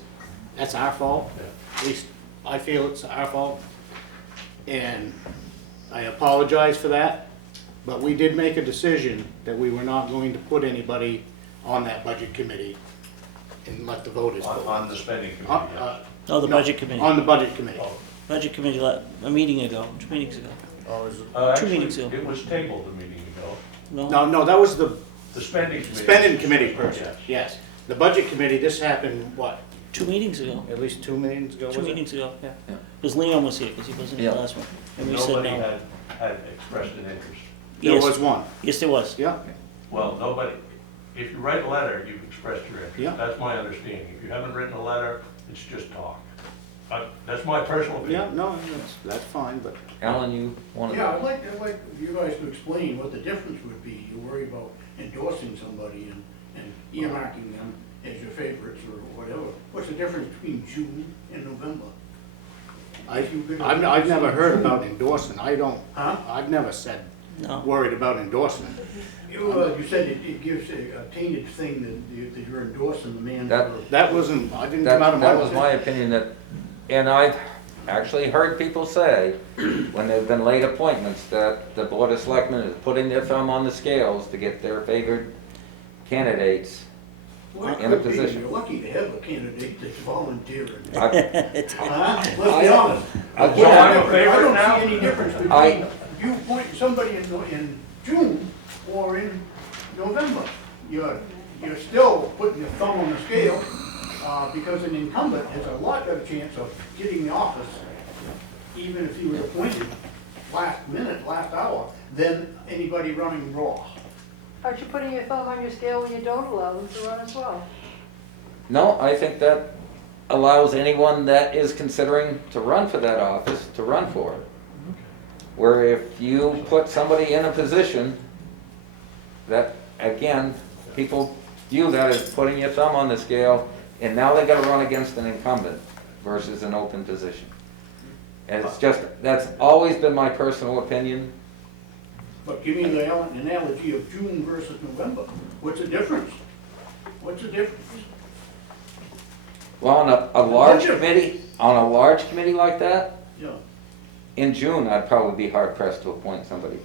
That's our fault. At least I feel it's our fault. And I apologize for that, but we did make a decision that we were not going to put anybody on that budget committee and let the voters vote. On the spending committee, yes. No, the budget committee. On the budget committee. Budget committee, a meeting ago, 2 meetings ago. Actually, 2 meetings ago. it was tabled a meeting ago. No, that was the The spending committee. spending committee person, Yes. yes. The budget committee, this happened, what, 2 meetings ago. at least 2 meetings ago, was 2 it? meetings ago, yeah. Yeah. Because Leon was here, because he wasn't in the Yeah. last one. And we said Nobody no. had expressed an interest. There Yes. was one, Yes, there was. yeah. Well, nobody, if you write a letter, you've expressed your interest. Yeah. That's my understanding. If you haven't written a letter, it's just talk. That's my personal opinion. Yeah, no, that's fine, but Alan, you want to? Yeah, I'd like you guys to explain what the difference would be. You worry about endorsing somebody and earmarking them as your favorites or whatever. What's the difference between June and November? I've never heard about endorsing, Huh? I've never said, No. worried about endorsement. You said it gives a tainted thing that you're endorsing the man That- for. That wasn't, I didn't come out of my That was mouth. my opinion, that, and I've actually heard people say, when there've been late appointments, that the Board of Selectmen is putting their thumb on the scales to get their favored candidates Well, it in a could be. position. You're lucky to have a candidate that's volunteering. It's- Huh? Let's be honest. Again, I I'm a favorite don't now. see any difference I- between you appointing somebody in June or in November. You're still putting your thumb on the scale, because an incumbent has a lot better chance of getting the office, even if he was appointed last minute, last hour, than anybody running raw. Aren't you putting your thumb on your scale when you don't allow them to run as well? No, I think that allows anyone that is considering to run for that office to run for it. Where if you put somebody in a position that, again, people view that as putting your thumb on the scale, and now they gotta run against an incumbent versus an open position. And it's just, that's always been my personal opinion. But give me the analogy of June versus November. What's the difference? What's the difference? Well, on a large Budget. committee, on a large committee like that, Yeah. in June, I'd probably be hard pressed to appoint somebody.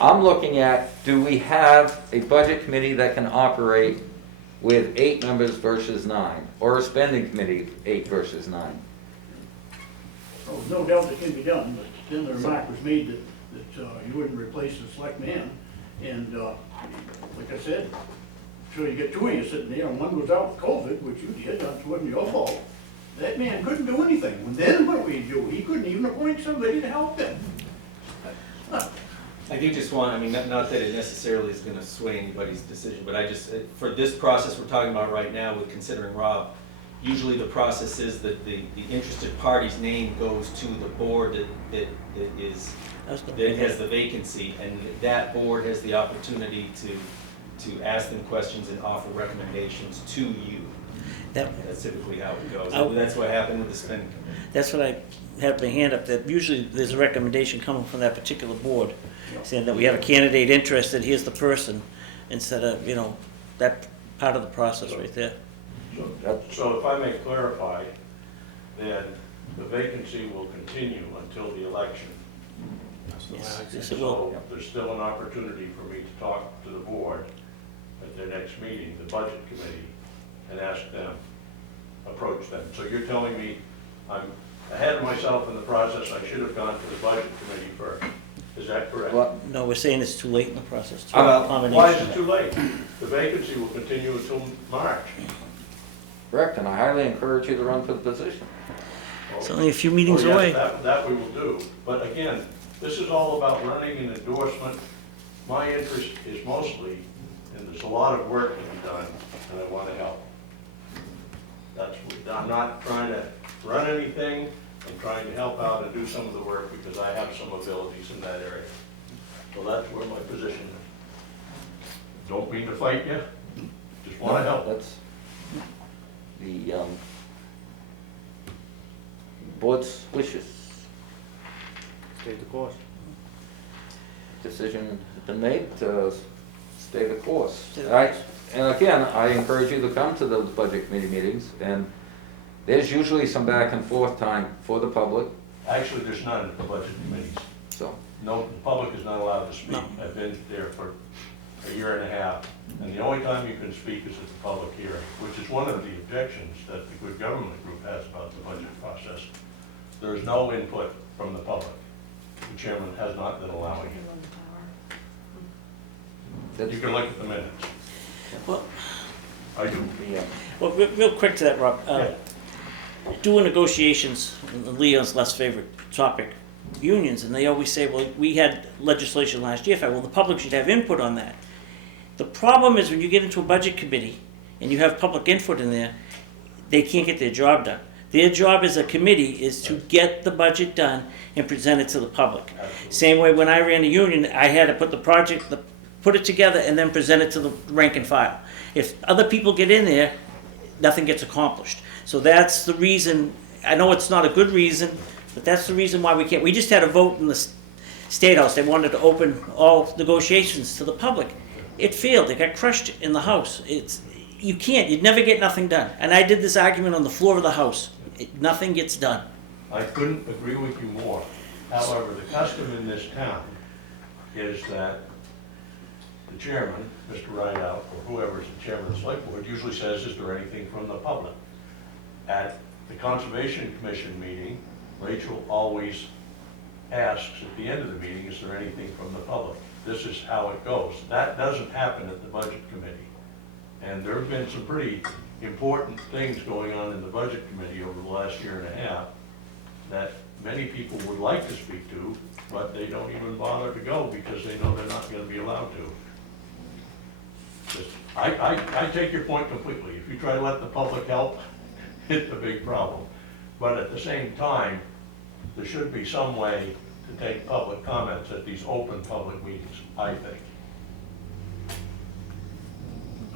I'm looking at, do we have a budget committee that can operate with 8 members versus 9? Or a spending committee, 8 versus 9? Oh, no doubt it can be done, but then the remark was made that you wouldn't replace the select man. And like I said, so you get 2 of you sitting there, and one goes out with COVID, which you did, that wasn't your fault. That man couldn't do anything. And then what do we do? He couldn't even appoint somebody to help him. I do just want, I mean, not that it necessarily is gonna sway anybody's decision, but I just, for this process we're talking about right now with considering Rob, usually the process is that the interested party's name goes to the board that has the vacancy, and that board has the opportunity to ask them questions and offer recommendations to you. That's typically how it goes. That's what happened with the spending committee. That's what I have my hand up, that usually there's a recommendation coming from that particular board, saying that we have a candidate interested, here's the person, instead of, that part of the process right there. So if I may clarify, then the vacancy will continue until the election. Yes, it will. So there's still an opportunity for me to talk to the board at their next meeting, the budget committee, and ask them, approach them. So you're telling me I'm ahead of myself in the process, I should have gone to the budget committee first. Is that correct? No, we're saying it's too late in the process. It's a Why combination. is it too late? The vacancy will continue until March. Correct, and I highly encourage you to run for the position. It's only a few meetings Oh, yes, away. that we will do. But again, this is all about running an endorsement. My interest is mostly, and there's a lot of work to be done, and I want to help. I'm not trying to run anything, I'm trying to help out and do some of the work because I have some abilities in that area. So that's where my position is. Don't mean to fight you, just want to help. That's the board's wishes. Stay the course. Decision has been made to stay the course. Stay the course. And again, I encourage you to come to those budget committee meetings, and there's usually some back and forth time for the public, Actually, there's none at the budget committees. so. No, the public is not allowed to speak. No. I've been there for a year and a half, and the only time you can speak is at the public hearing, which is one of the objections that the Good Government Group has about the budget process. There is no input from the public. The chairman has not been allowing it. You can look at the minutes. Well, I do. Yeah. Well, real quick to that, Rob. Yeah. Doing negotiations, Leon's less favorite topic, unions, and they always say, well, we had legislation last year, well, the public should have input on that. The problem is when you get into a budget committee and you have public input in there, they can't get their job done. Their job as a committee is to get the budget done and present it to the public. Same way when I ran the union, I had to put put it together and then present it to the rank and file. If other people get in there, nothing gets accomplished. So that's the reason, I know it's not a good reason, but that's the reason why we can't. We just had a vote in the State House. They wanted to open all negotiations to the public. It failed. It got crushed in the House. You can't. You'd never get nothing done. And I did this argument on the floor of the House. Nothing gets done. I couldn't agree with you more. However, the custom in this town is that the chairman, Mr. Rideout, or whoever is the chairman of the select board, usually says, is there anything from the public? At the Conservation Commission meeting, Rachel always asks at the end of the meeting, is there anything from the public? This is how it goes. That doesn't happen at the budget committee. And there have been some pretty important things going on in the budget committee over the last year and a half that many people would like to speak to, but they don't even bother to go because they know they're not going to be allowed to. I take your point completely. If you try to let the public help, it's a big problem. But at the same time, there should be some way to take public comments at these open public meetings, I think.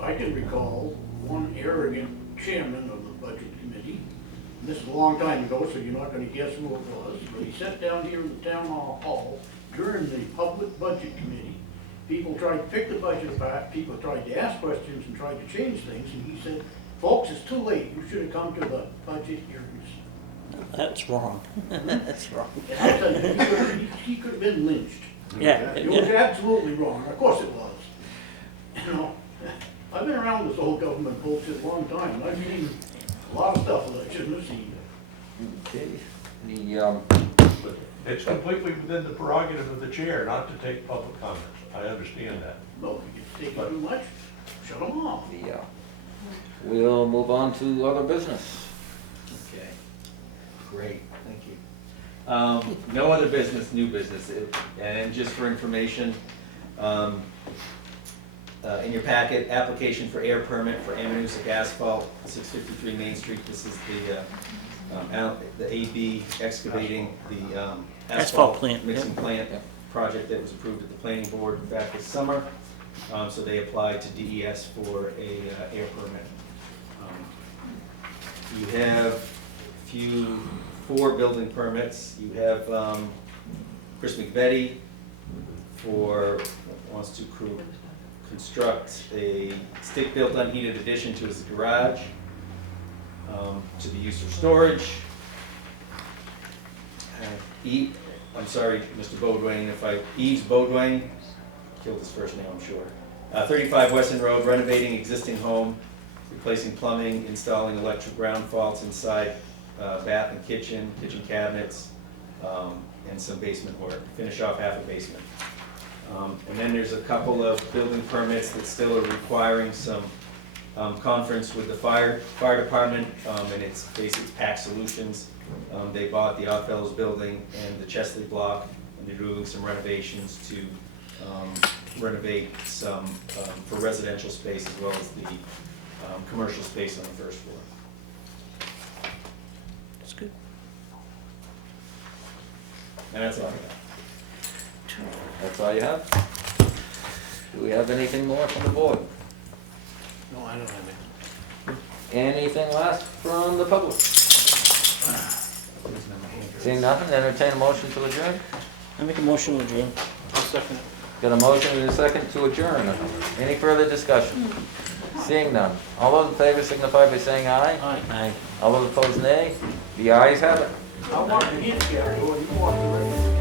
I can recall one arrogant chairman of the budget committee, and this is a long time ago, so you're not gonna guess who it was, but he sat down here in the town hall during the public budget committee, people tried to pick the budget apart, people tried to ask questions and tried to change things, and he said, folks, it's too late, you should have come to the budget hearings. That's wrong. That's wrong. And I tell you, he could have been lynched. Yeah, It was absolutely wrong, of course it was. You know, I've been around this whole government bullshit a long time, and I've seen a lot of stuff that I shouldn't have seen. Okay, But it's completely within the prerogative of the chair not to take public comments. I understand that. Well, if you take it too much, shut them off. we'll move on to other business. Okay, great, thank you. No other business, new business, and just for information, in your packet, application for air permit for Amnesic Asphalt, 653 Main Street. This is the AB excavating the Asphalt plant, mixing yep. plant project that was approved at the planning board back this summer. So they applied to DES for a air permit. You have four building permits. You have Chris McVetti wants to construct a stick-built unheated addition to his garage to be used for storage. I'm sorry, Mr. Bodwayne, Eves Bodwayne, killed his first name, I'm sure. 35 Weston Road, renovating existing home, replacing plumbing, installing electric ground faults inside bath and kitchen cabinets, and some basement work, finish off half a basement. And then there's a couple of building permits that still are requiring some conference with the fire department, and it's basically PAC Solutions. They bought the Oddfellows building and the Chesley block, and they're doing some renovations to renovate some for residential space as well as the commercial space on the first floor. That's good. And that's all I got. That's all you have? Do we have anything more from the board? No, I don't have it. Anything last from the public? Seeing nothing, entertain a motion to adjourn? I make a motion to adjourn. I'll second it. Got a motion and a second to adjourn. Any further discussion? Seeing none. All those in favor signify by saying aye. Aye. All those opposed, nay. The ayes have it. I want to hit Gary, or you want to.